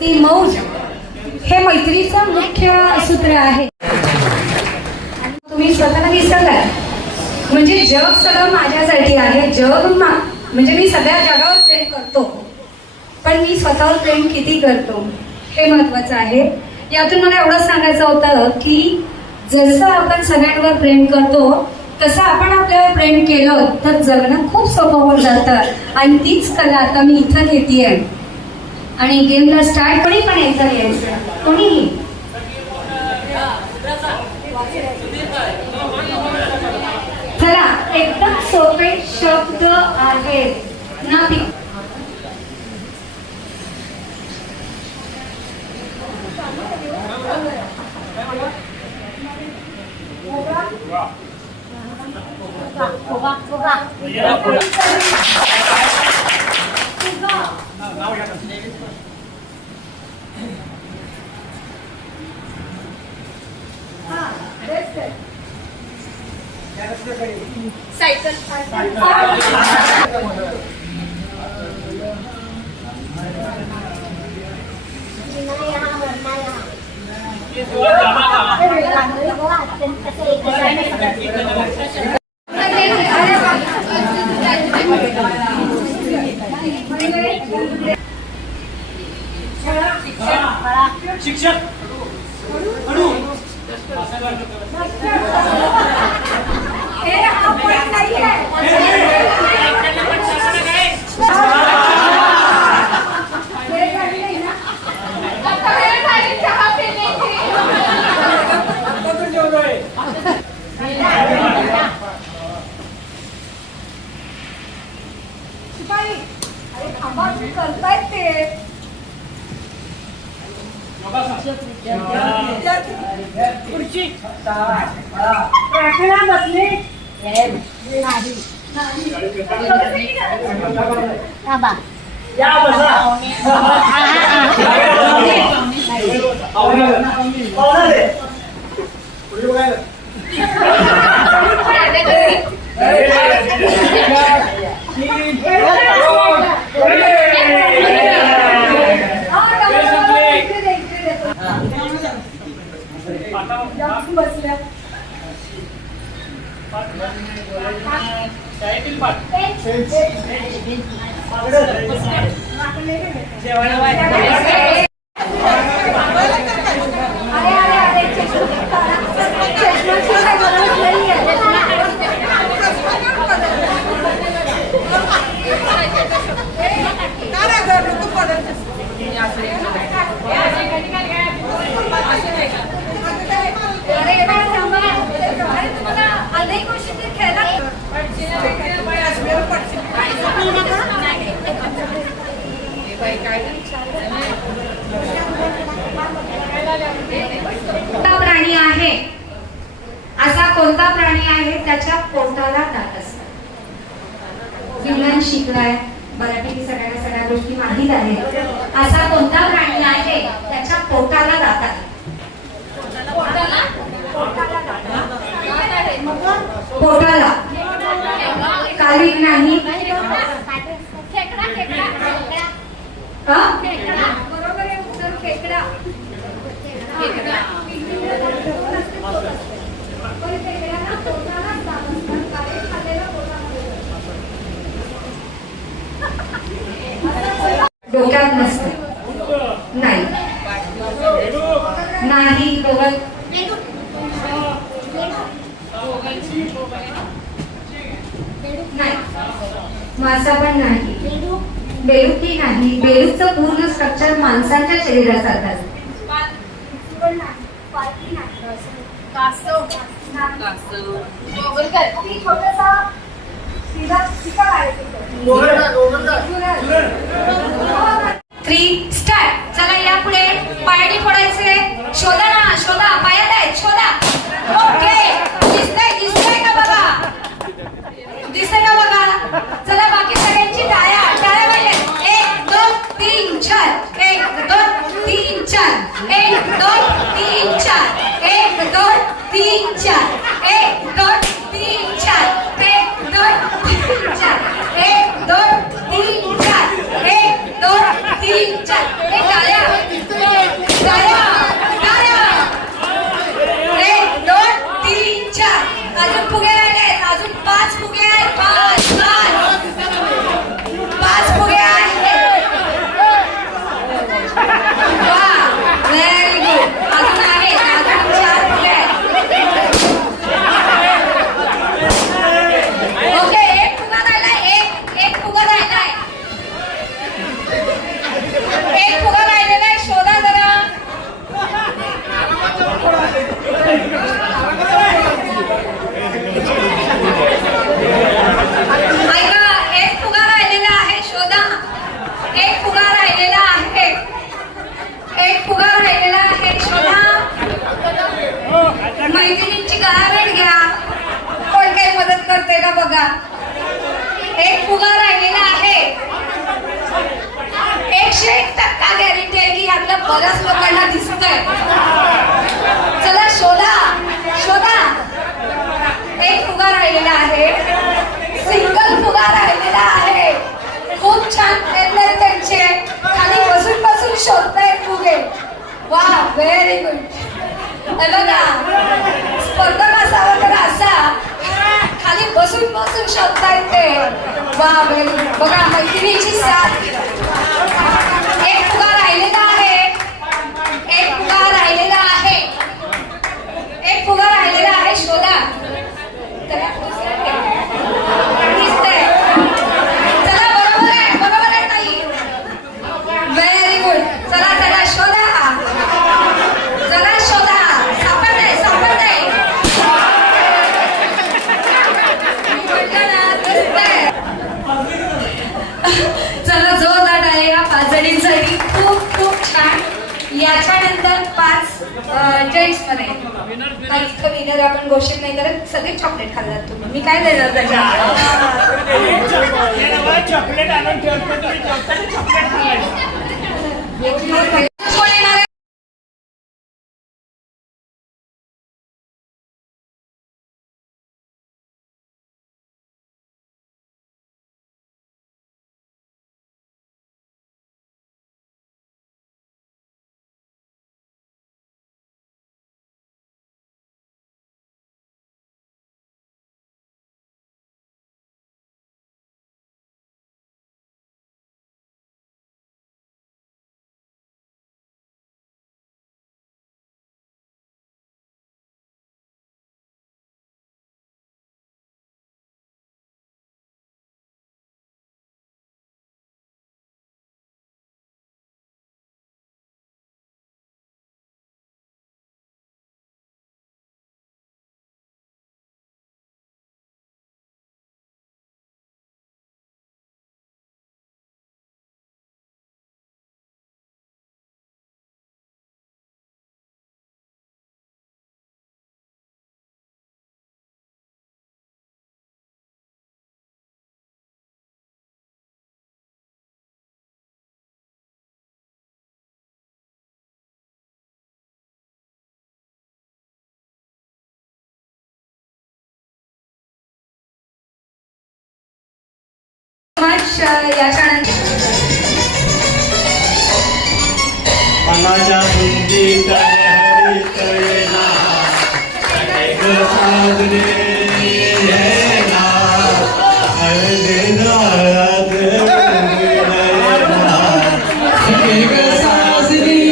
ती मौज हे मैत्रीचं मुख्य सूत्र आहे. तुम्ही स्वतःला विसरलाय म्हणजे जग सगळं माझ्यासाठी आहे. जग म्हणजे मी सगळ्या जगावर प्रेम करतो, पण मी स्वतःवर प्रेम किती करतो हे महत्वाचं आहे. यातून मला एवढं सांगायचं होतं की जसं आपण सगळ्यांवर प्रेम करतो तसं आपण आपल्यावर प्रेम केलं तर जगणं खूप सोपं होऊन जातं. आणि तीच कला आता मी इथं घेतेय. आणि गेमला स्टार्ट कोणी पण एकदा यायचं, कोणीही. चला, एकदम सोपे शब्द आहेत ना. सायकल शिक्षक प्रार्थना बसले प्राणी आहे असा कोणता प्राणी आहे त्याच्या पोटाला दात असतात. विज्ञान शिकलाय बऱ्यापैकी सगळ्या गोष्टी माहीत आहेत. असा कोणता प्राणी आहे त्याच्या पोटाला दात आहे? पोटाला कालिक नाही. बरोबर आहे उत्तर खेकडा. डोक्यात नसते नाही नाही डोक्यात नाही. मासा पण नाही. बेडूकही नाही. बेडूकचं पूर्ण स्ट्रक्चर माणसाच्या शरीरासारखं असतं. Three start. चला या पुढे पायाने फोडायचे. शोधा ना शोधा. पायात आहेत शोधा. ओके दिसतंय का बघा. दिसतंय का बघा. चला बाकी सगळ्यांची टाळ्या टाळ्या पाहिजे. 1 2 3 4 1 2 3 4 1 2 3 4 1 2 3 4 1 2 3 4 1 2 3 4 1 2 3 4 1 2 3 4 हे टाळ्या टाळ्या टाळ्या. 1 2 3 4 अजून फुगे राहिले. अजून 5 फुगे आहेत. 5 फुगे आहेत. वा व्हेरी गुड. अजून आहेत. अजून 4 फुगे आहेत. ओके एक फुगा राहिलाय. एक फुगा राहिलाय. एक फुगा राहिलेला आहे. शोधा जरा. ऐका एक फुगा राहिलेला आहे. शोधा. एक फुगा राहिलेला आहे. एक फुगा राहिलेला आहे. शोधा. मैत्रिणींची गळाभेट घ्या. कोण काही मदत करते का बघा. एक फुगा राहिलेला आहे. 101% गॅरंटी आहे की यातल्या बऱ्याच लोकांना दिसतंय. चला शोधा शोधा. एक फुगा राहिलेला आहे. सिंगल फुगा राहिलेला आहे. खूप छान प्रयत्न आहेत त्यांचे. खाली बसून बसून शोधतायत फुगे. वा व्हेरी गुड. बघा स्पर्धक असावा तर असा खाली बसून बसून शोधतायत ते. वा व्हेरी गुड. बघा मैत्रिणीची साथ. एक फुगा राहिलेला आहे. एक फुगा राहिलेला आहे. एक फुगा राहिलेला आहे. शोधा. दिसतंय. चला बरोबर आहे ताई. Very good. चला चला शोधा. चला शोधा. सापडतंय. चला जोरदार टाळ्या. 5 जणींचा मध्ये नाही, इतकं विनर आपण घोषित नाही करत, सगळे चॉकलेट खाल्लात तुम्ही, मी काय देणार त्याच्या चॉकलेट आणून ठेवतो तुम्ही, चॉकलेट खायचं. याच्यानंतर मनाच्या धुंदीत हरितळेना सगळे साजरे येना हळदीनं हळद रंगलेना सगळे साजरी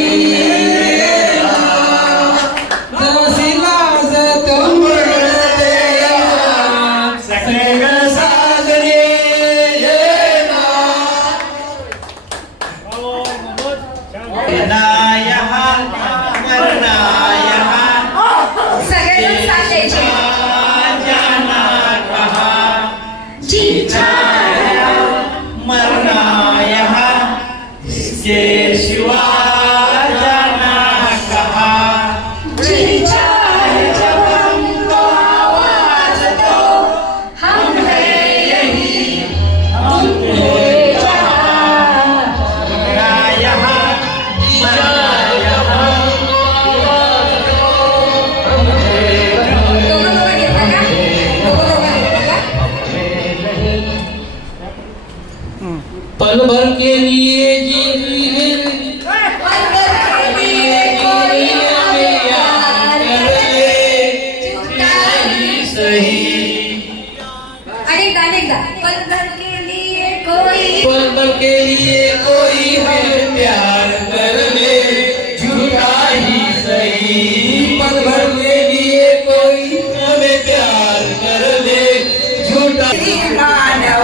सगळेजण साथ द्यायचे. पल भर के लिए जी अनेकदा पल भर के लिए कोई हमें प्यार कर ले, झूठा ही सही। पल भर के लिए कोई हमें प्यार कर ले, झूठा किनारा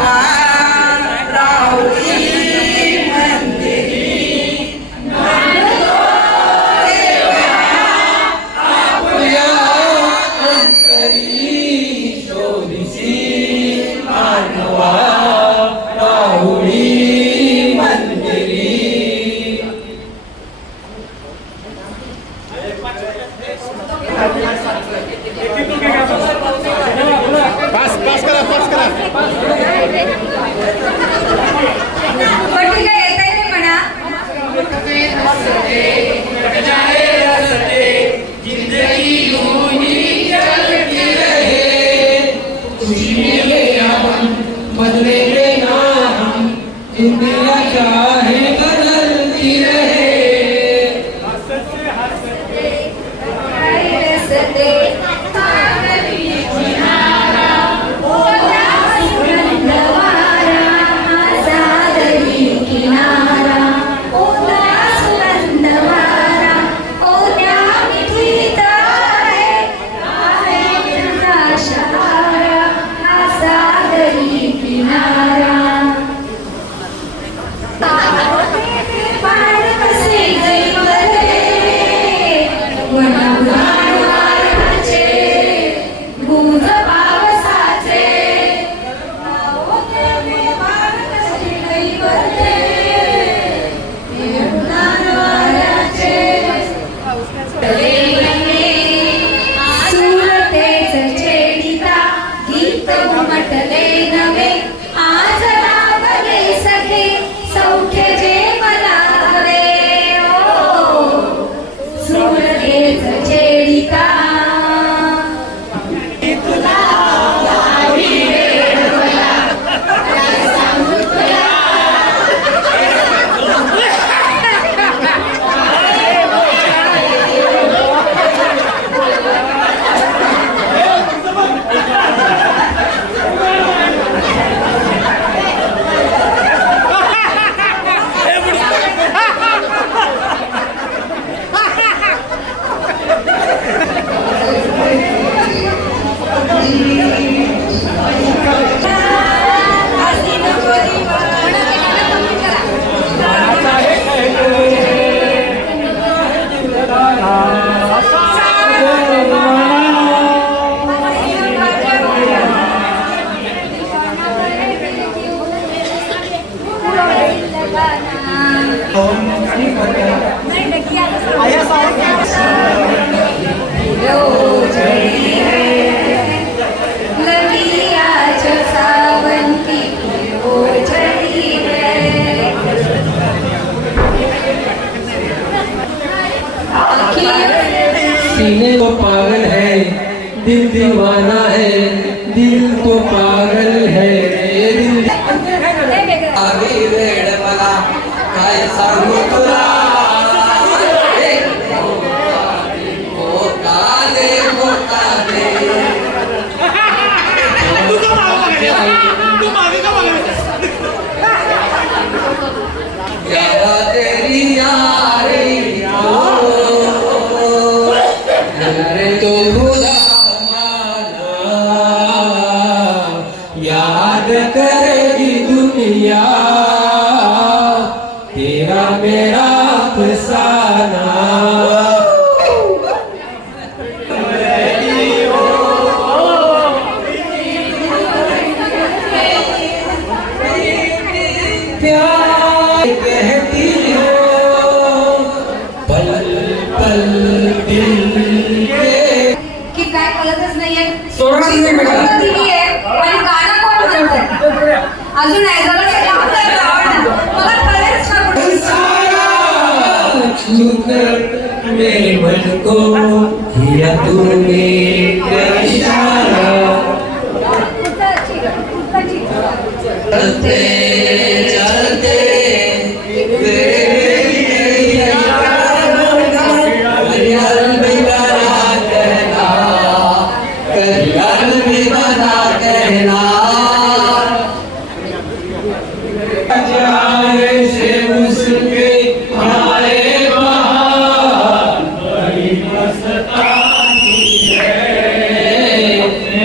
सीने तो पागल है, दिल दीवाना है, दिल तो पागल है, दिल आगी वेड मला काय सांगू तुला मोका दे यारा तेरी यारी अरे तो खुदा माना याद करेगी दुनिया तेरा मेरा अफसाना प्यार कहती हो पल पल दिल के की काय कळतच नाहीये सोडा नाही बेटा. दिली आहे आणि गाणं कोण म्हणतंय अजून नाही झालं ते काम करायला आवडणार मला कळेलच ना कुठे. सारा छूकर मेरे मन को किया तूने इशारा चलते चलते कहना जाए से उसके आए बहार बड़ी मस्तानी है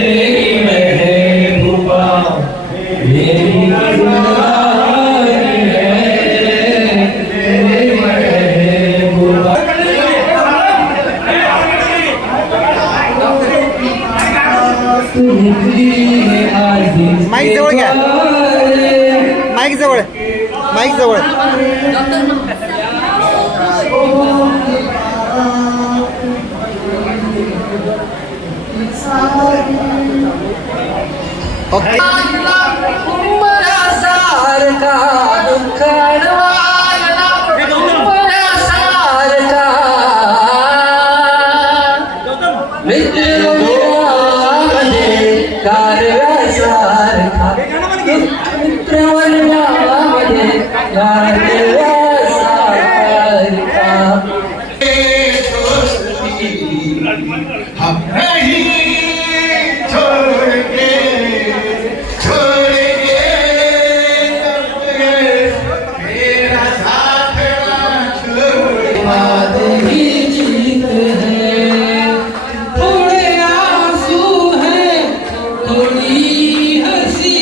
मेरी महबूबा मेरी गुलजार है मेरी महबूबा माईक जवळ घ्या. माईक जवळ माईक जवळ सारखा दुःखडवाला सारखा मित्रवनामध्ये कारव्यासारखा मित्रवनामध्ये कारव्यासारखा हम नहीं छोड़ेंगे छोड़ेंगे मेरा साथ ना छोड़ेगा ही जीत है थोड़े आंसू है थोड़ी हंसी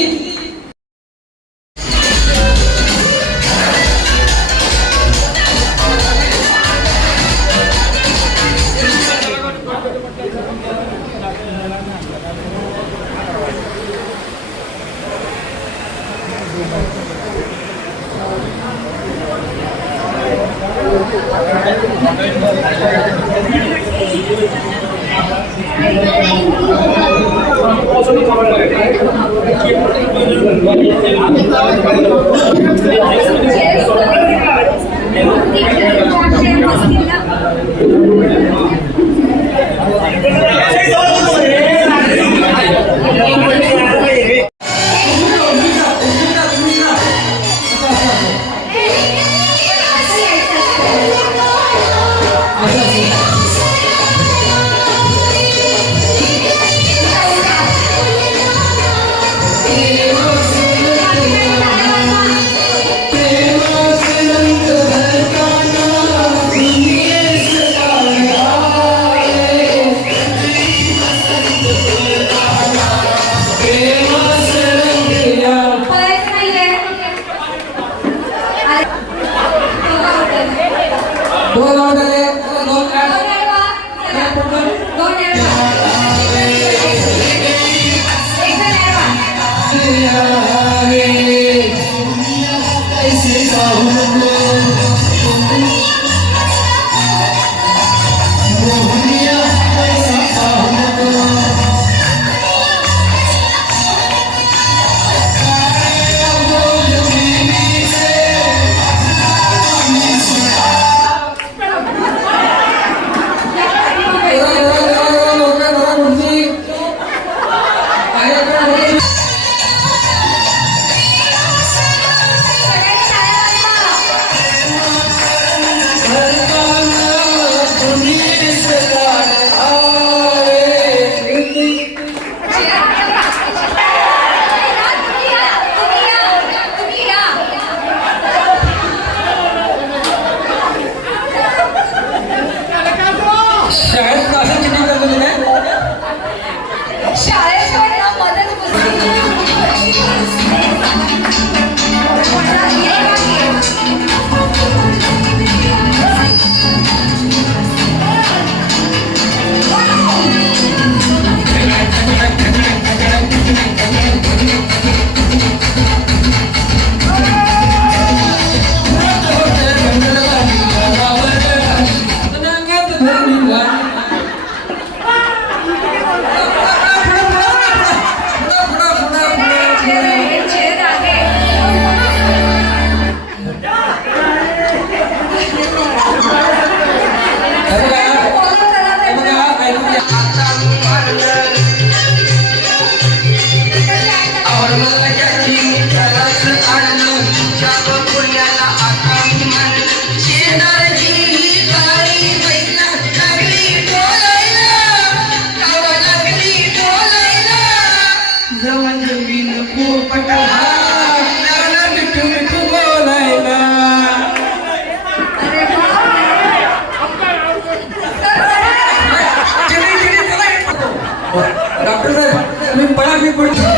प्रेम शाळेत क्लासेस किती करतो तुम्ही? शाळेत पण ना मदत डॉक्टर साहेब तुम्ही पळा मी पडतो.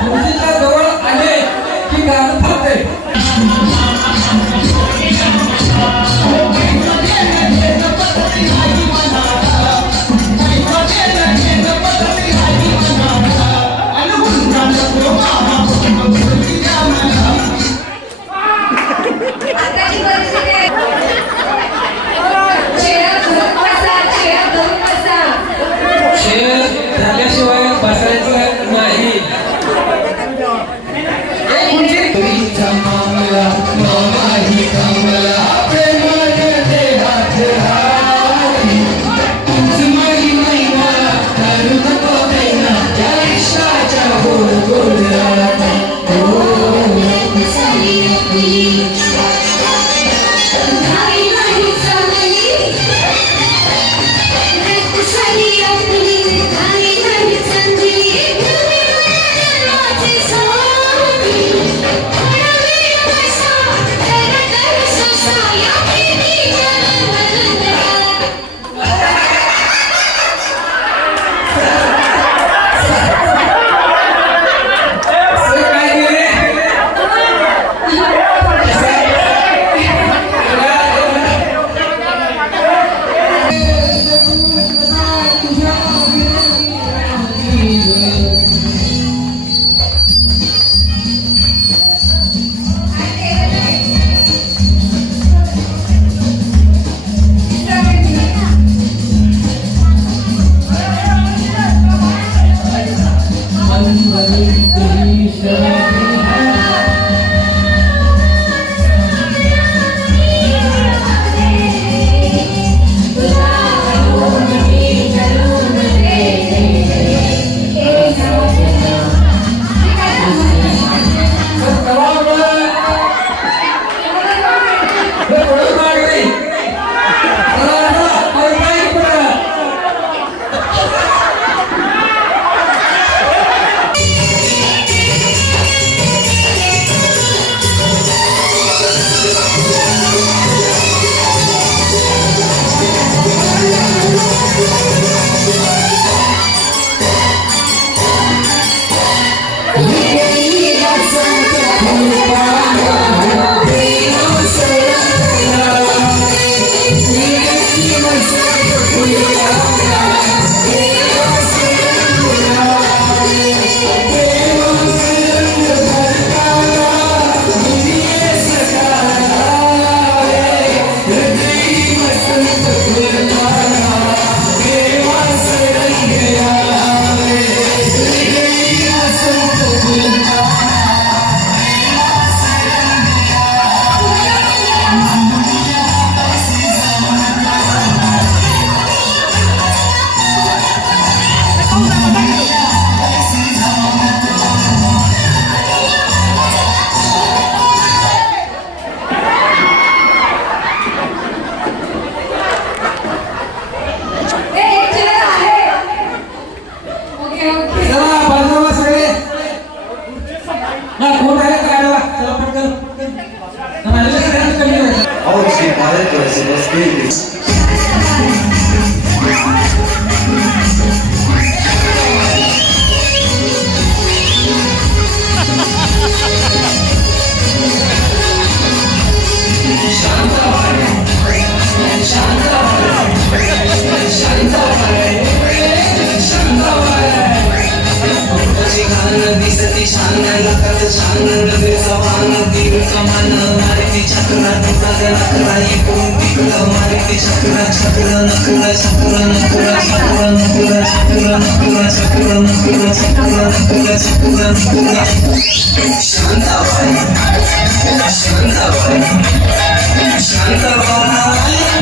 तुळशीच्या जवळ आले की गाणं थांबते. आताची परिस्थिती आहे. शेर झाल्याशिवाय बसायचं नाही. दिसती शान लखत शान सवान तीर कमान मारुती चक्र नखरा एकूण तिकड मारुती चक्र चक्र नखरा चक्र नखरा चक्र नखरा चक्र नखरा चक्र नखरा चक्र नखरा चक्र नखरा शांताबाई शांताबाई शांताबाई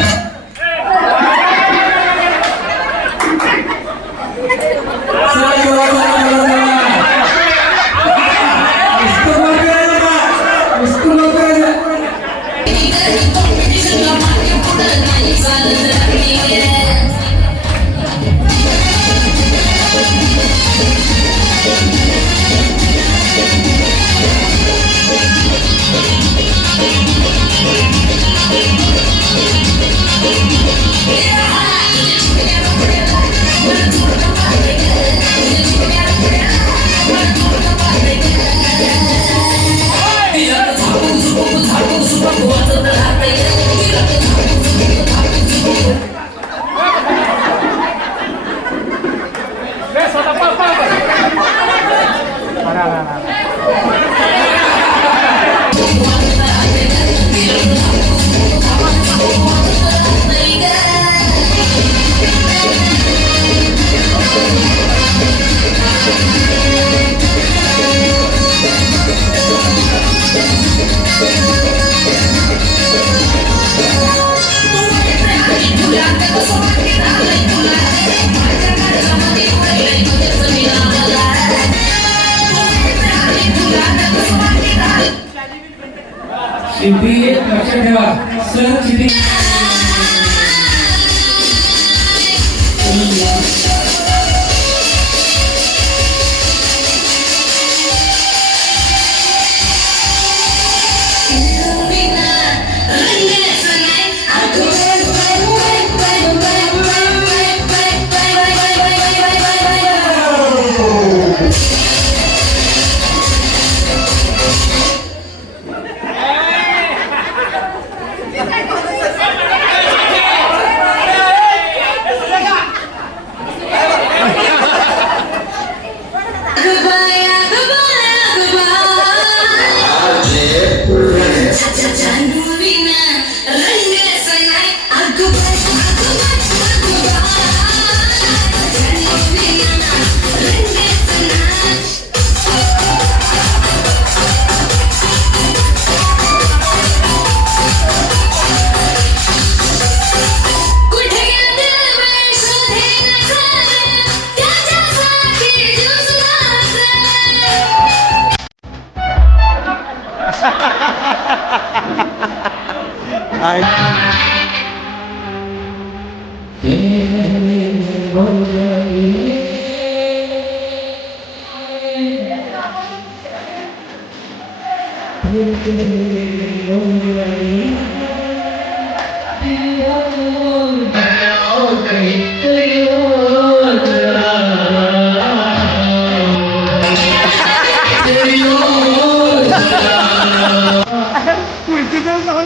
लक्ष ठेवा सर चिटिंग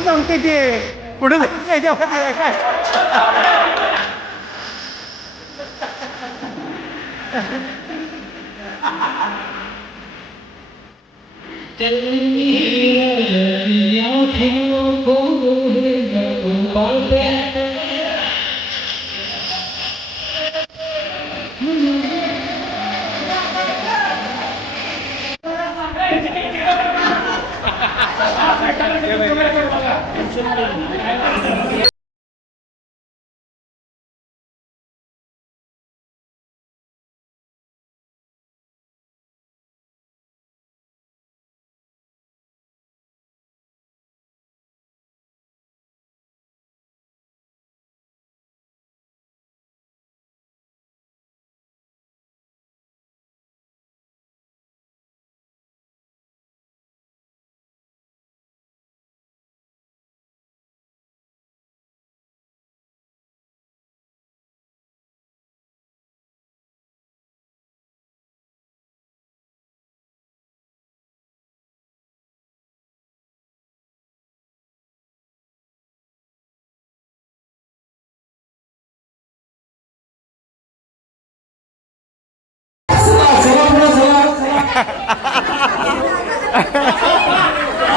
सांगते ते पुढे काय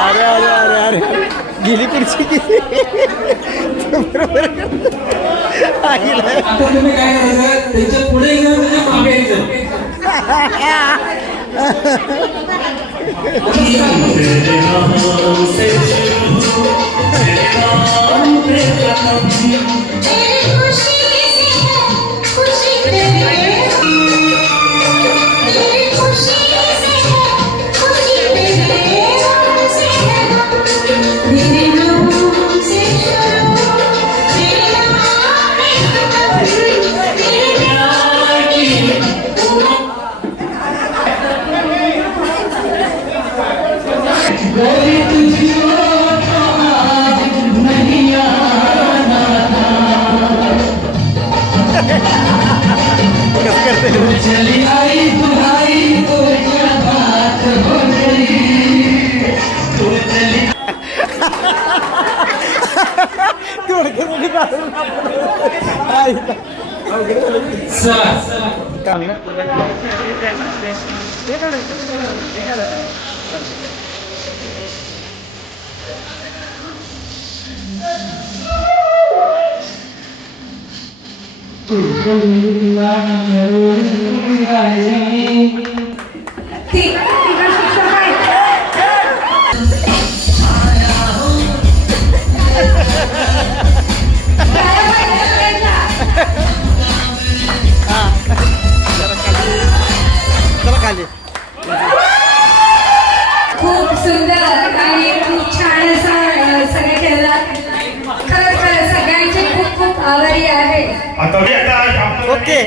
अरे अरे अरे अरे गेली खुर्ची गेली बरोबर आता तुम्ही काय करायचं त्यांच्या पुढे घेऊन म्हणजे मागे यायचं. खूप सुंदर आणि खूप छान असं सगळं केलं. खरंच सगळ्यांचे खूप खूप आभारी आहे. ओके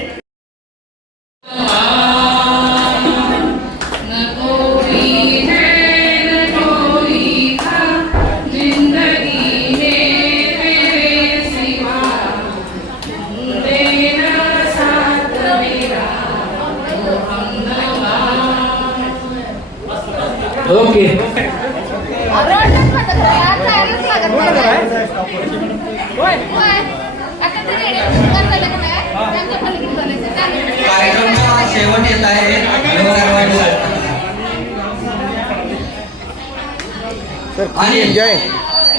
ओके कार्यक्रमाचा शेवट येत आहे. आणि एन्जॉय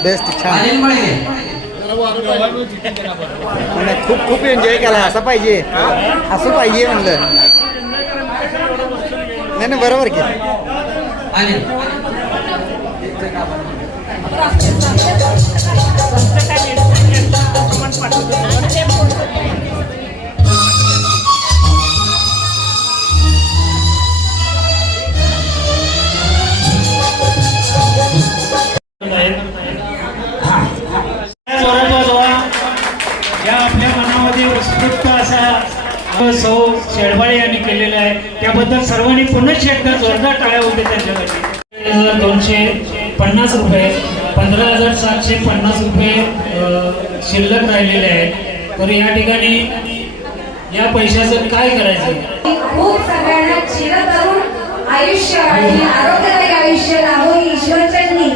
बेस्ट छान अनिल मळे खूप खूप एन्जॉय केला असं पाहिजे असं पाहिजे म्हणलं नाही नाही बरोबर की अनिल या आपल्या मनामध्ये उत्स्फूर्त असा सौ शेडबाळे यांनी केलेला आहे त्याबद्दल सर्वांनी पुन्हा एकदा जोरदार टाळ्या होते त्यांच्यासाठी. 250 रुपये 15,750 रुपये शिल्लक राहिलेले आहेत. तर या ठिकाणी या पैशाचं काय करायचं. खूप सगळ्यांना चिरतरुण आयुष्य आणि आरोग्यदायी आयुष्य लाभो ही ईश्वरचरणी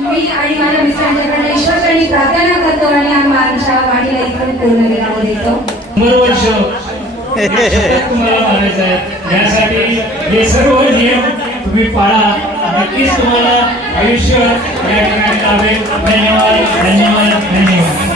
मी आणि माझ्या मित्रांच्याकडे ईश्वरचरणी प्रार्थना करतो आणि आमच्या वाणीला इथून पूर्ण विराम देतो. 100 वर्ष तुम्हाला म्हणायचं आहे यासाठी हे सर्व नियम तुम्ही पाळा. नक्कीच तुम्हाला आयुष्य या ठिकाणी लाभेल. धन्यवाद धन्यवाद धन्यवाद.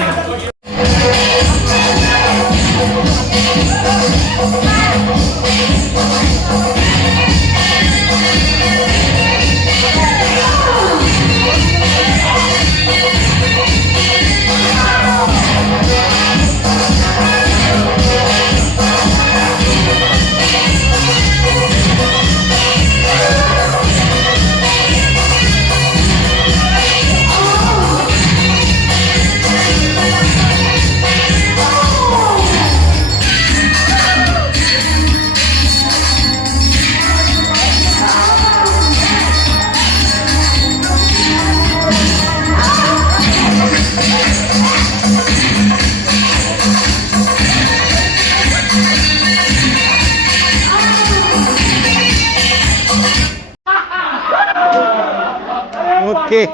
ओके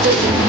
नाच